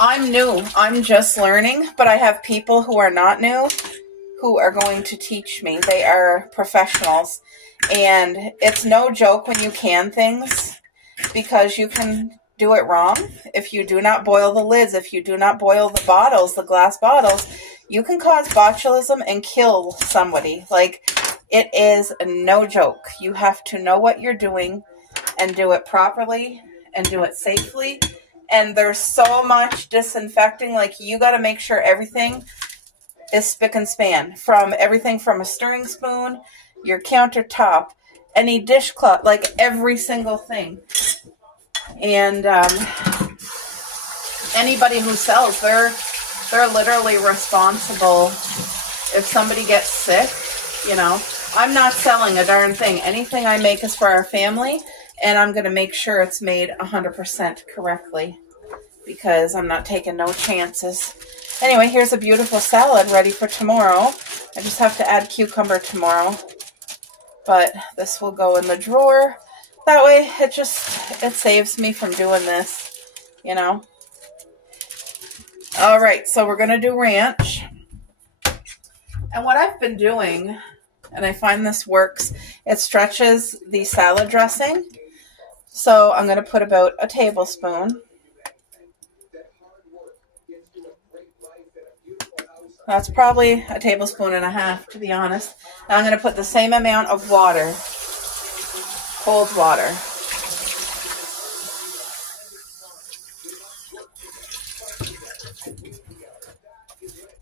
I'm new. I'm just learning, but I have people who are not new who are going to teach me. They are professionals, and it's no joke when you can things because you can do it wrong, if you do not boil the lids, if you do not boil the bottles, the glass bottles, you can cause botulism and kill somebody. Like, it is no joke. You have to know what you're doing and do it properly and do it safely. And there's so much disinfecting. Like, you got to make sure everything is spick and span. From everything from a stirring spoon, your countertop, any dishcloth, like every single thing. And anybody who sells, they're literally responsible if somebody gets sick. You know, I'm not selling a darn thing. Anything I make is for our family, and I'm going to make sure it's made 100% correctly because I'm not taking no chances. Anyway, here's a beautiful salad ready for tomorrow. I just have to add cucumber tomorrow, but this will go in the drawer. That way, it saves me from doing this, you know. All right, so we're going to do ranch. And what I've been doing, and I find this works, it stretches the salad dressing. So I'm going to put about a tablespoon. That's probably a tablespoon and a half, to be honest. Now I'm going to put the same amount of water, cold water.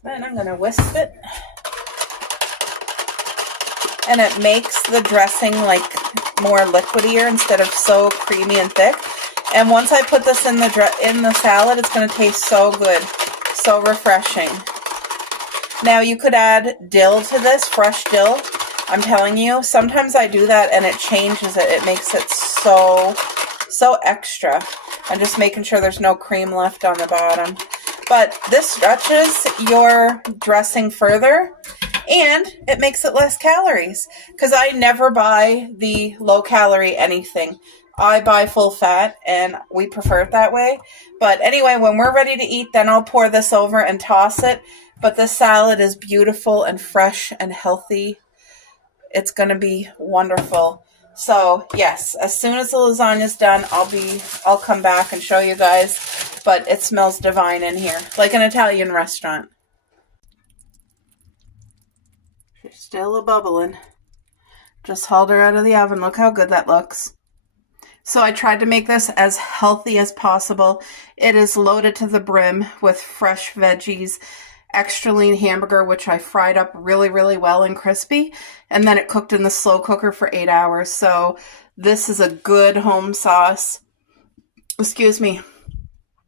Then I'm going to whisk it. And it makes the dressing like more liquidier instead of so creamy and thick. And once I put this in the salad, it's going to taste so good, so refreshing. Now you could add dill to this, fresh dill. I'm telling you, sometimes I do that and it changes it. It makes it so extra. I'm just making sure there's no cream left on the bottom. But this stretches your dressing further and it makes it less calories because I never buy the low calorie anything. I buy full fat and we prefer it that way. But anyway, when we're ready to eat, then I'll pour this over and toss it. But this salad is beautiful and fresh and healthy. It's going to be wonderful. So yes, as soon as the lasagna's done, I'll come back and show you guys. But it smells divine in here, like an Italian restaurant. She's still a bubbling. Just hauled her out of the oven. Look how good that looks. So I tried to make this as healthy as possible. It is loaded to the brim with fresh veggies, extra lean hamburger, which I fried up really, really well and crispy. And then it cooked in the slow cooker for 8 hours. So this is a good home sauce. Excuse me.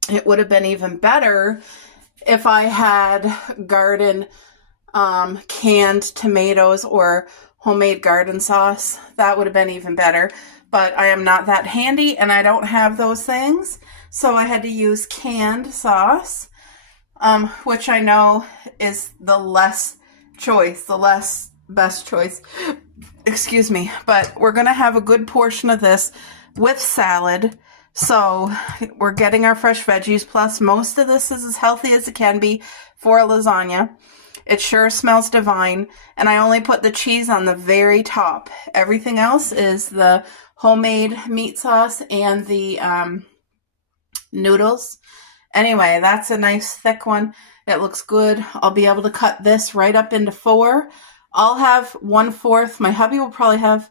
It would have been even better if I had garden canned tomatoes or homemade garden sauce. That would have been even better. But I am not that handy and I don't have those things. So I had to use canned sauce, which I know is the less best choice. Excuse me. But we're going to have a good portion of this with salad. So we're getting our fresh veggies. Plus most of this is as healthy as it can be for a lasagna. It sure smells divine. And I only put the cheese on the very top. Everything else is the homemade meat sauce and the noodles. Anyway, that's a nice thick one. It looks good. I'll be able to cut this right up into 4. I'll have 1/4. My hubby will probably have,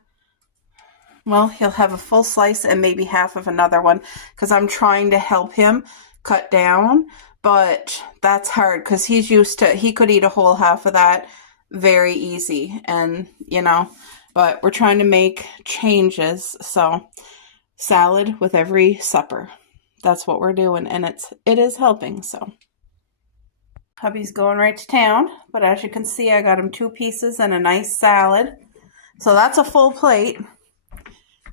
well, he'll have a full slice and maybe half of another one because I'm trying to help him cut down. But that's hard because he's used to, he could eat a whole half of that very easy. And, you know, but we're trying to make changes. So salad with every supper. That's what we're doing. And it is helping. So hubby's going right to town. But as you can see, I got him 2 pieces and a nice salad. So that's a full plate.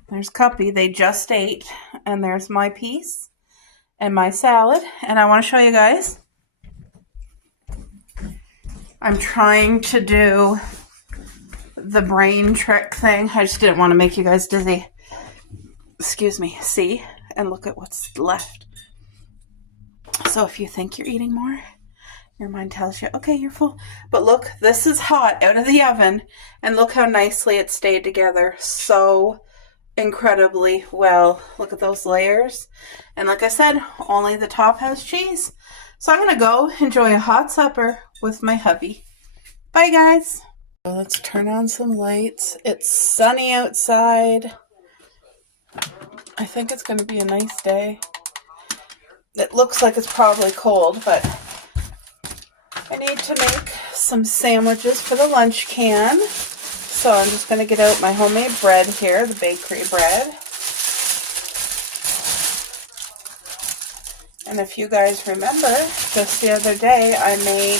There's Cuppy. They just ate. And there's my piece and my salad. And I want to show you guys. I'm trying to do the brain trick thing. I just didn't want to make you guys dizzy. Excuse me. See? And look at what's left. So if you think you're eating more, your mind tells you, okay, you're full. But look, this is hot out of the oven. And look how nicely it stayed together. So incredibly well. Look at those layers. And like I said, only the top has cheese. So I'm going to go enjoy a hot supper with my hubby. Bye, guys. So let's turn on some lights. It's sunny outside. I think it's going to be a nice day. It looks like it's probably cold, but I need to make some sandwiches for the lunch can. So I'm just going to get out my homemade bread here, the bakery bread. And if you guys remember, just the other day I made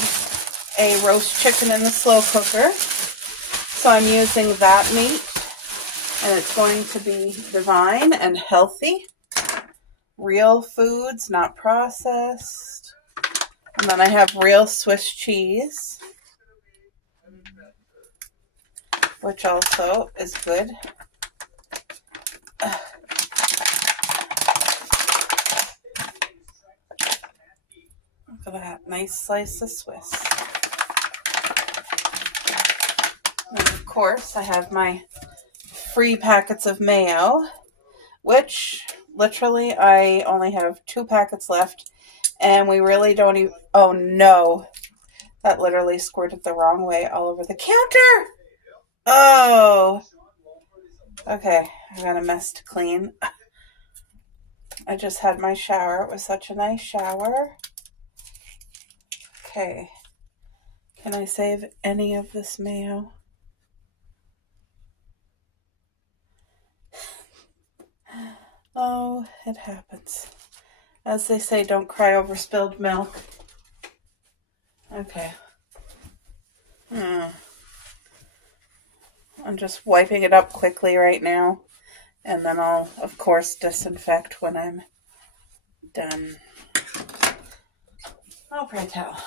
a roast chicken in the slow cooker. So I'm using that meat, and it's going to be divine and healthy. Real foods, not processed. And then I have real Swiss cheese, which also is good. Look at that, nice slice of Swiss. And of course, I have my free packets of mayo, which literally I only have 2 packets left, and we really don't even, oh no, that literally squirted the wrong way all over the counter. Oh, okay, I got a mess to clean. I just had my shower. It was such a nice shower. Okay, can I save any of this mayo? Oh, it happens. As they say, don't cry over spilled milk. Okay. I'm just wiping it up quickly right now. And then I'll, of course, disinfect when I'm done. Oh, pray tell.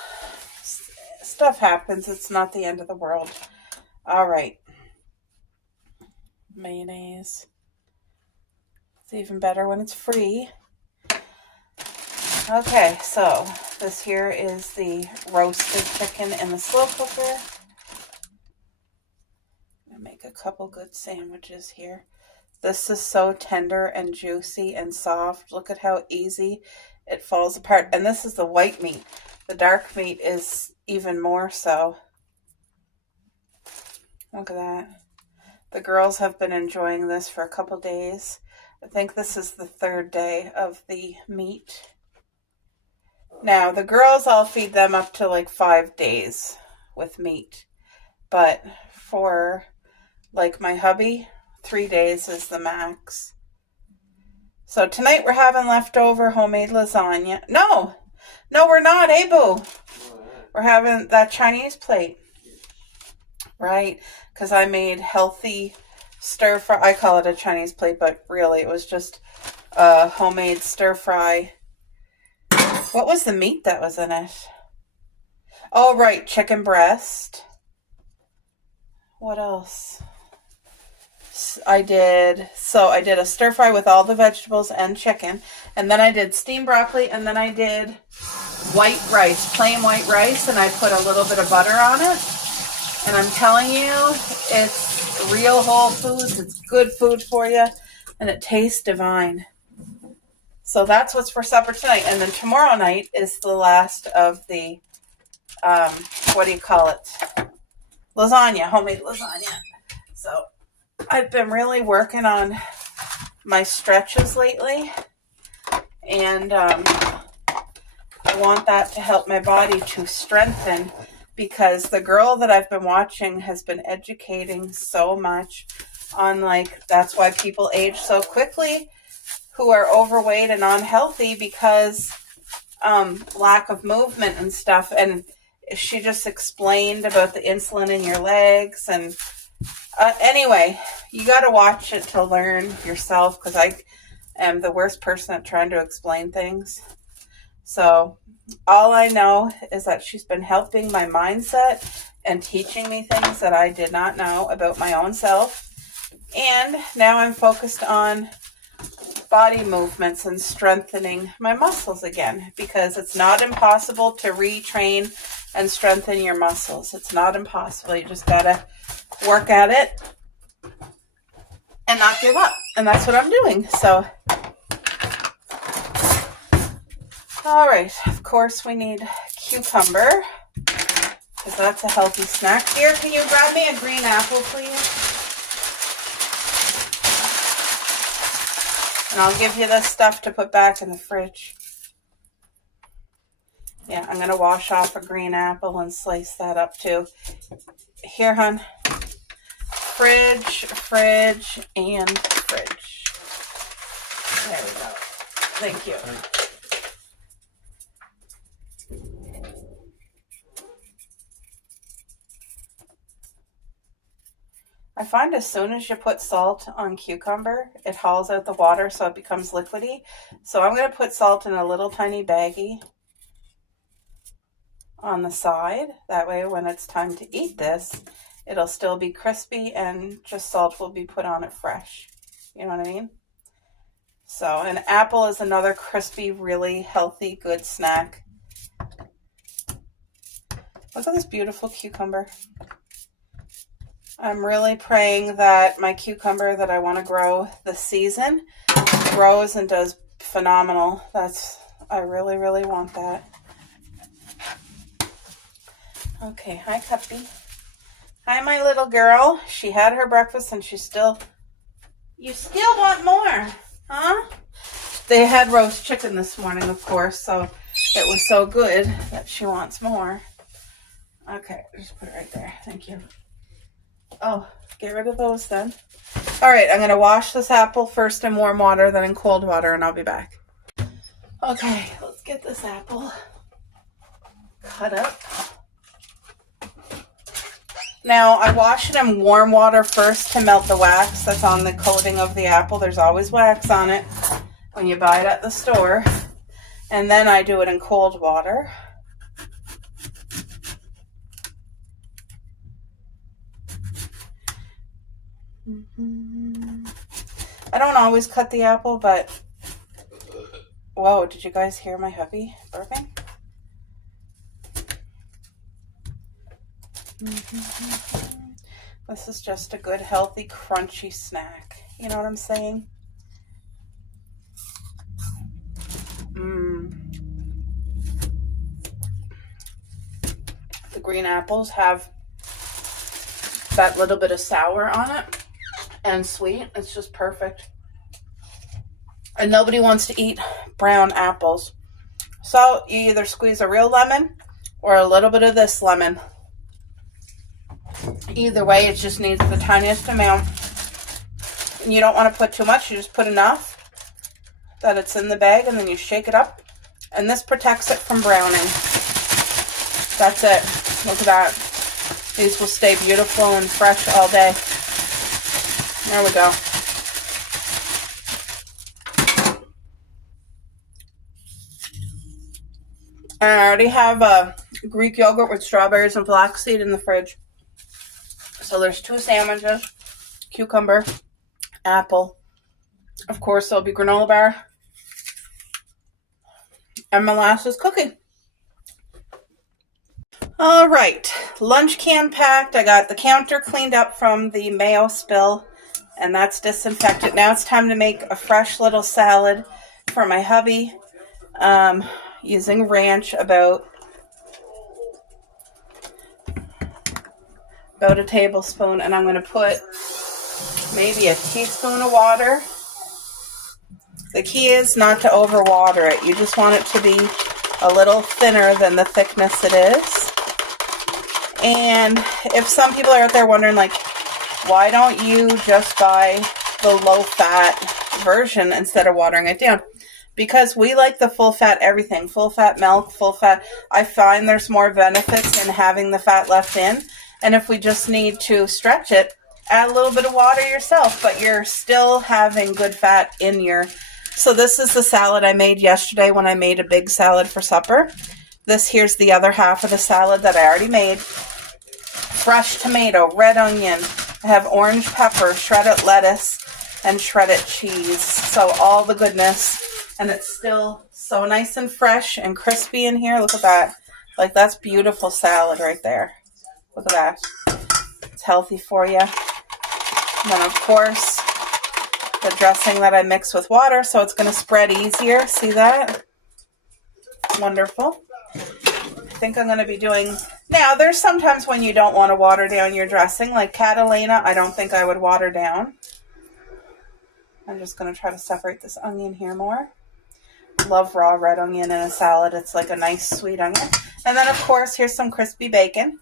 Stuff happens. It's not the end of the world. All right. Mayonnaise. It's even better when it's free. Okay, so this here is the roasted chicken in the slow cooker. I'm gonna make a couple good sandwiches here. This is so tender and juicy and soft. Look at how easy it falls apart. And this is the white meat. The dark meat is even more so. Look at that. The girls have been enjoying this for a couple days. I think this is the 3rd day of the meat. Now, the girls, I'll feed them up to like 5 days with meat. But for like my hubby, 3 days is the max. So tonight we're having leftover homemade lasagna. No, we're not, Boo? We're having that Chinese plate. Right? Because I made healthy stir fry. I call it a Chinese plate, but really it was just a homemade stir fry. What was the meat that was in it? Oh, right, chicken breast. What else? I did a stir fry with all the vegetables and chicken, and then I did steamed broccoli, and then I did white rice, plain white rice, and I put a little bit of butter on it. And I'm telling you, it's real whole foods. It's good food for you, and it tastes divine. So that's what's for supper tonight. And then tomorrow night is the last of the, what do you call it? Lasagna, homemade lasagna. So I've been really working on my stretches lately. And I want that to help my body to strengthen, because the girl that I've been watching has been educating so much on, like, that's why people age so quickly who are overweight and unhealthy, because lack of movement and stuff. And she just explained about the insulin in your legs. And anyway, you got to watch it to learn yourself, because I am the worst person at trying to explain things. So all I know is that she's been helping my mindset and teaching me things that I did not know about my own self. And now I'm focused on body movements and strengthening my muscles again, because it's not impossible to retrain and strengthen your muscles. It's not impossible. You just gotta work at it and not give up. And that's what I'm doing. So, all right. Of course, we need cucumber, because that's a healthy snack. Here, can you grab me a green apple, please? And I'll give you this stuff to put back in the fridge. Yeah, I'm going to wash off a green apple and slice that up too. Here, hon. Fridge, and fridge. There we go. Thank you. I find as soon as you put salt on cucumber, it hauls out the water so it becomes liquidy. So I'm going to put salt in a little tiny baggie on the side. That way when it's time to eat this, it'll still be crispy and just salt will be put on it fresh. You know what I mean? So an apple is another crispy, really healthy, good snack. Look at this beautiful cucumber. I'm really praying that my cucumber that I want to grow this season grows and does phenomenal. I really, really want that. Okay, hi Cuppy. Hi my little girl. She had her breakfast and you still want more, huh? They had roast chicken this morning, of course, so it was so good that she wants more. Okay, just put it right there. Thank you. Oh, get rid of those then. All right, I'm going to wash this apple first in warm water, then in cold water, and I'll be back. Okay, let's get this apple cut up. Now, I wash it in warm water first to melt the wax that's on the coating of the apple. There's always wax on it when you buy it at the store. And then I do it in cold water. I don't always cut the apple, but whoa, did you guys hear my hubby burping? This is just a good, healthy, crunchy snack. You know what I'm saying? The green apples have that little bit of sour on it and sweet. It's just perfect. And nobody wants to eat brown apples. So you either squeeze a real lemon or a little bit of this lemon. Either way, it just needs the tiniest amount. And you don't want to put too much. You just put enough that it's in the bag, and then you shake it up. And this protects it from browning. That's it. Look at that. These will stay beautiful and fresh all day. There we go. And I already have a Greek yogurt with strawberries and flaxseed in the fridge. So there's 2 sandwiches, cucumber, apple. Of course, there'll be granola bar and molasses cookie. All right, lunch can packed. I got the counter cleaned up from the mayo spill, and that's disinfected. Now it's time to make a fresh little salad for my hubby, using ranch, about a tablespoon, and I'm going to put maybe a teaspoon of water. The key is not to overwater it. You just want it to be a little thinner than the thickness it is. And if some people are out there wondering, like, why don't you just buy the low-fat version instead of watering it down? Because we like the full-fat everything. Full-fat milk, full-fat. I find there's more benefits in having the fat left in. And if we just need to stretch it, add a little bit of water yourself, but you're still having good fat in your... So this is the salad I made yesterday when I made a big salad for supper. Here's the other half of the salad that I already made. Fresh tomato, red onion. I have orange pepper, shredded lettuce, and shredded cheese. So all the goodness. And it's still so nice and fresh and crispy in here. Look at that. Like, that's beautiful salad right there. Look at that. It's healthy for you. And then, of course, the dressing that I mix with water, so it's going to spread easier. See that? Wonderful. I think I'm going to be doing... Now, there's sometimes when you don't want to water down your dressing, like Catalina, I don't think I would water down. I'm just going to try to separate this onion here more. Love raw red onion in a salad. It's like a nice sweet onion. And then, of course, here's some crispy bacon.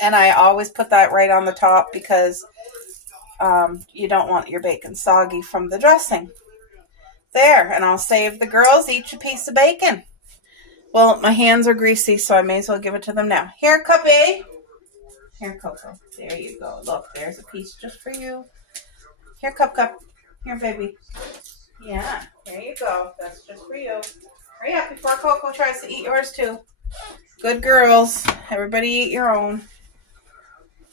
And I always put that right on the top because you don't want your bacon soggy from the dressing. There, and I'll save the girls each a piece of bacon. Well, my hands are greasy, so I may as well give it to them now. Here, Cuppy. Here, Coco. There you go. Look, there's a piece just for you. Here, Cup. Here, baby. Yeah, there you go. That's just for you. Hurry up before Coco tries to eat yours, too. Good girls. Everybody eat your own.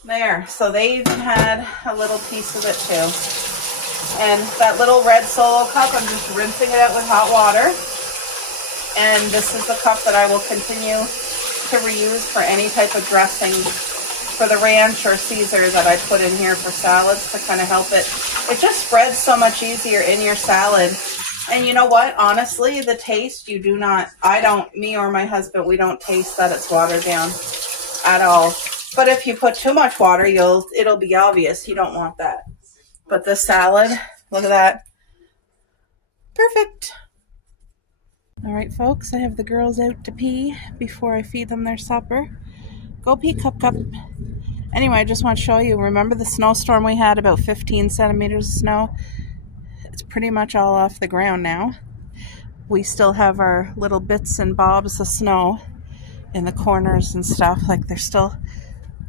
There. So they even had a little piece of it, too. And that little red Solo cup, I'm just rinsing it out with hot water. And this is the cup that I will continue to reuse for any type of dressing for the ranch or Caesar that I put in here for salads to kind of help it. It just spreads so much easier in your salad. And you know what? Honestly, the taste, you do not, I don't, me or my husband, we don't taste that it's watered down at all. But if you put too much water, it'll be obvious. You don't want that. But the salad, look at that. Perfect. All right, folks, I have the girls out to pee before I feed them their supper. Go pee, Cup. Anyway, I just want to show you, remember the snowstorm we had, about 15 centimeters of snow? It's pretty much all off the ground now. We still have our little bits and bobs of snow in the corners and stuff. Like, there's still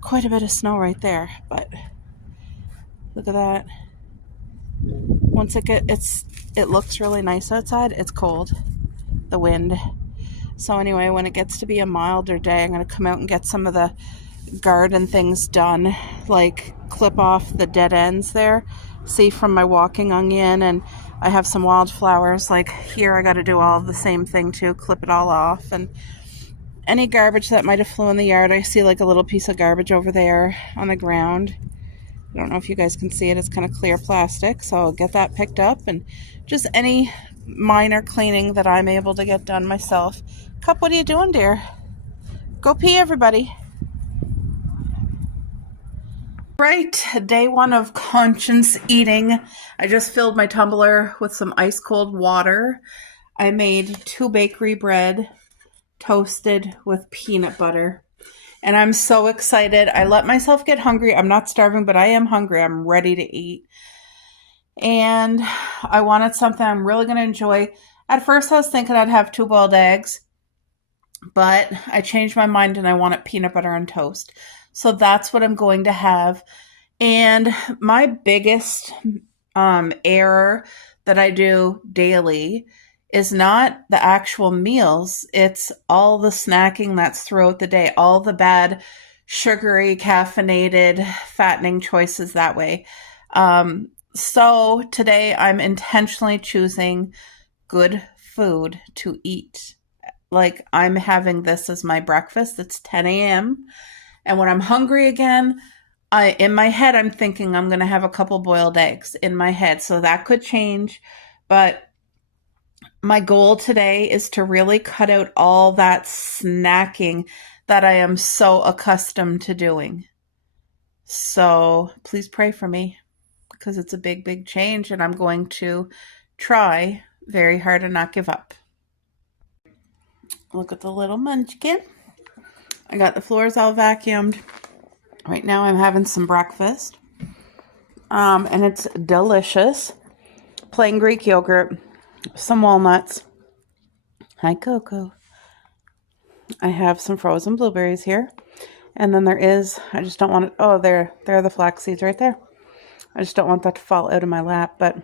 quite a bit of snow right there, but look at that. Once it looks really nice outside, it's cold. The wind. So anyway, when it gets to be a milder day, I'm going to come out and get some of the garden things done, like clip off the dead ends there. See, from my walking onion, and I have some wildflowers. Like here, I got to do all the same thing too, clip it all off, and any garbage that might have flew in the yard. I see like a little piece of garbage over there on the ground. I don't know if you guys can see it. It's kind of clear plastic, so I'll get that picked up, and just any minor cleaning that I'm able to get done myself. Cup, what are you doing, dear? Go pee, everybody. Right, day one of conscious eating. I just filled my tumbler with some ice cold water. I made 2 bakery bread toasted with peanut butter. And I'm so excited. I let myself get hungry. I'm not starving, but I am hungry. I'm ready to eat. And I wanted something I'm really going to enjoy. At first, I was thinking I'd have 2 boiled eggs, but I changed my mind and I wanted peanut butter on toast. So that's what I'm going to have. And my biggest error that I do daily is not the actual meals. It's all the snacking that's throughout the day, all the bad, sugary, caffeinated, fattening choices that way. So today I'm intentionally choosing good food to eat. Like, I'm having this as my breakfast. It's 10 a.m. And when I'm hungry again, in my head, I'm thinking I'm going to have a couple boiled eggs in my head. So that could change. But my goal today is to really cut out all that snacking that I am so accustomed to doing. So please pray for me, because it's a big, big change, and I'm going to try very hard and not give up. Look at the little munchkin. I got the floors all vacuumed. Right now I'm having some breakfast. And it's delicious. Plain Greek yogurt, some walnuts. Hi, Coco. I have some frozen blueberries here. And then there is, I just don't want it, oh, there are the flax seeds right there. I just don't want that to fall out of my lap, but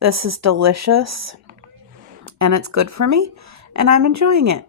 this is delicious, and it's good for me, and I'm enjoying it.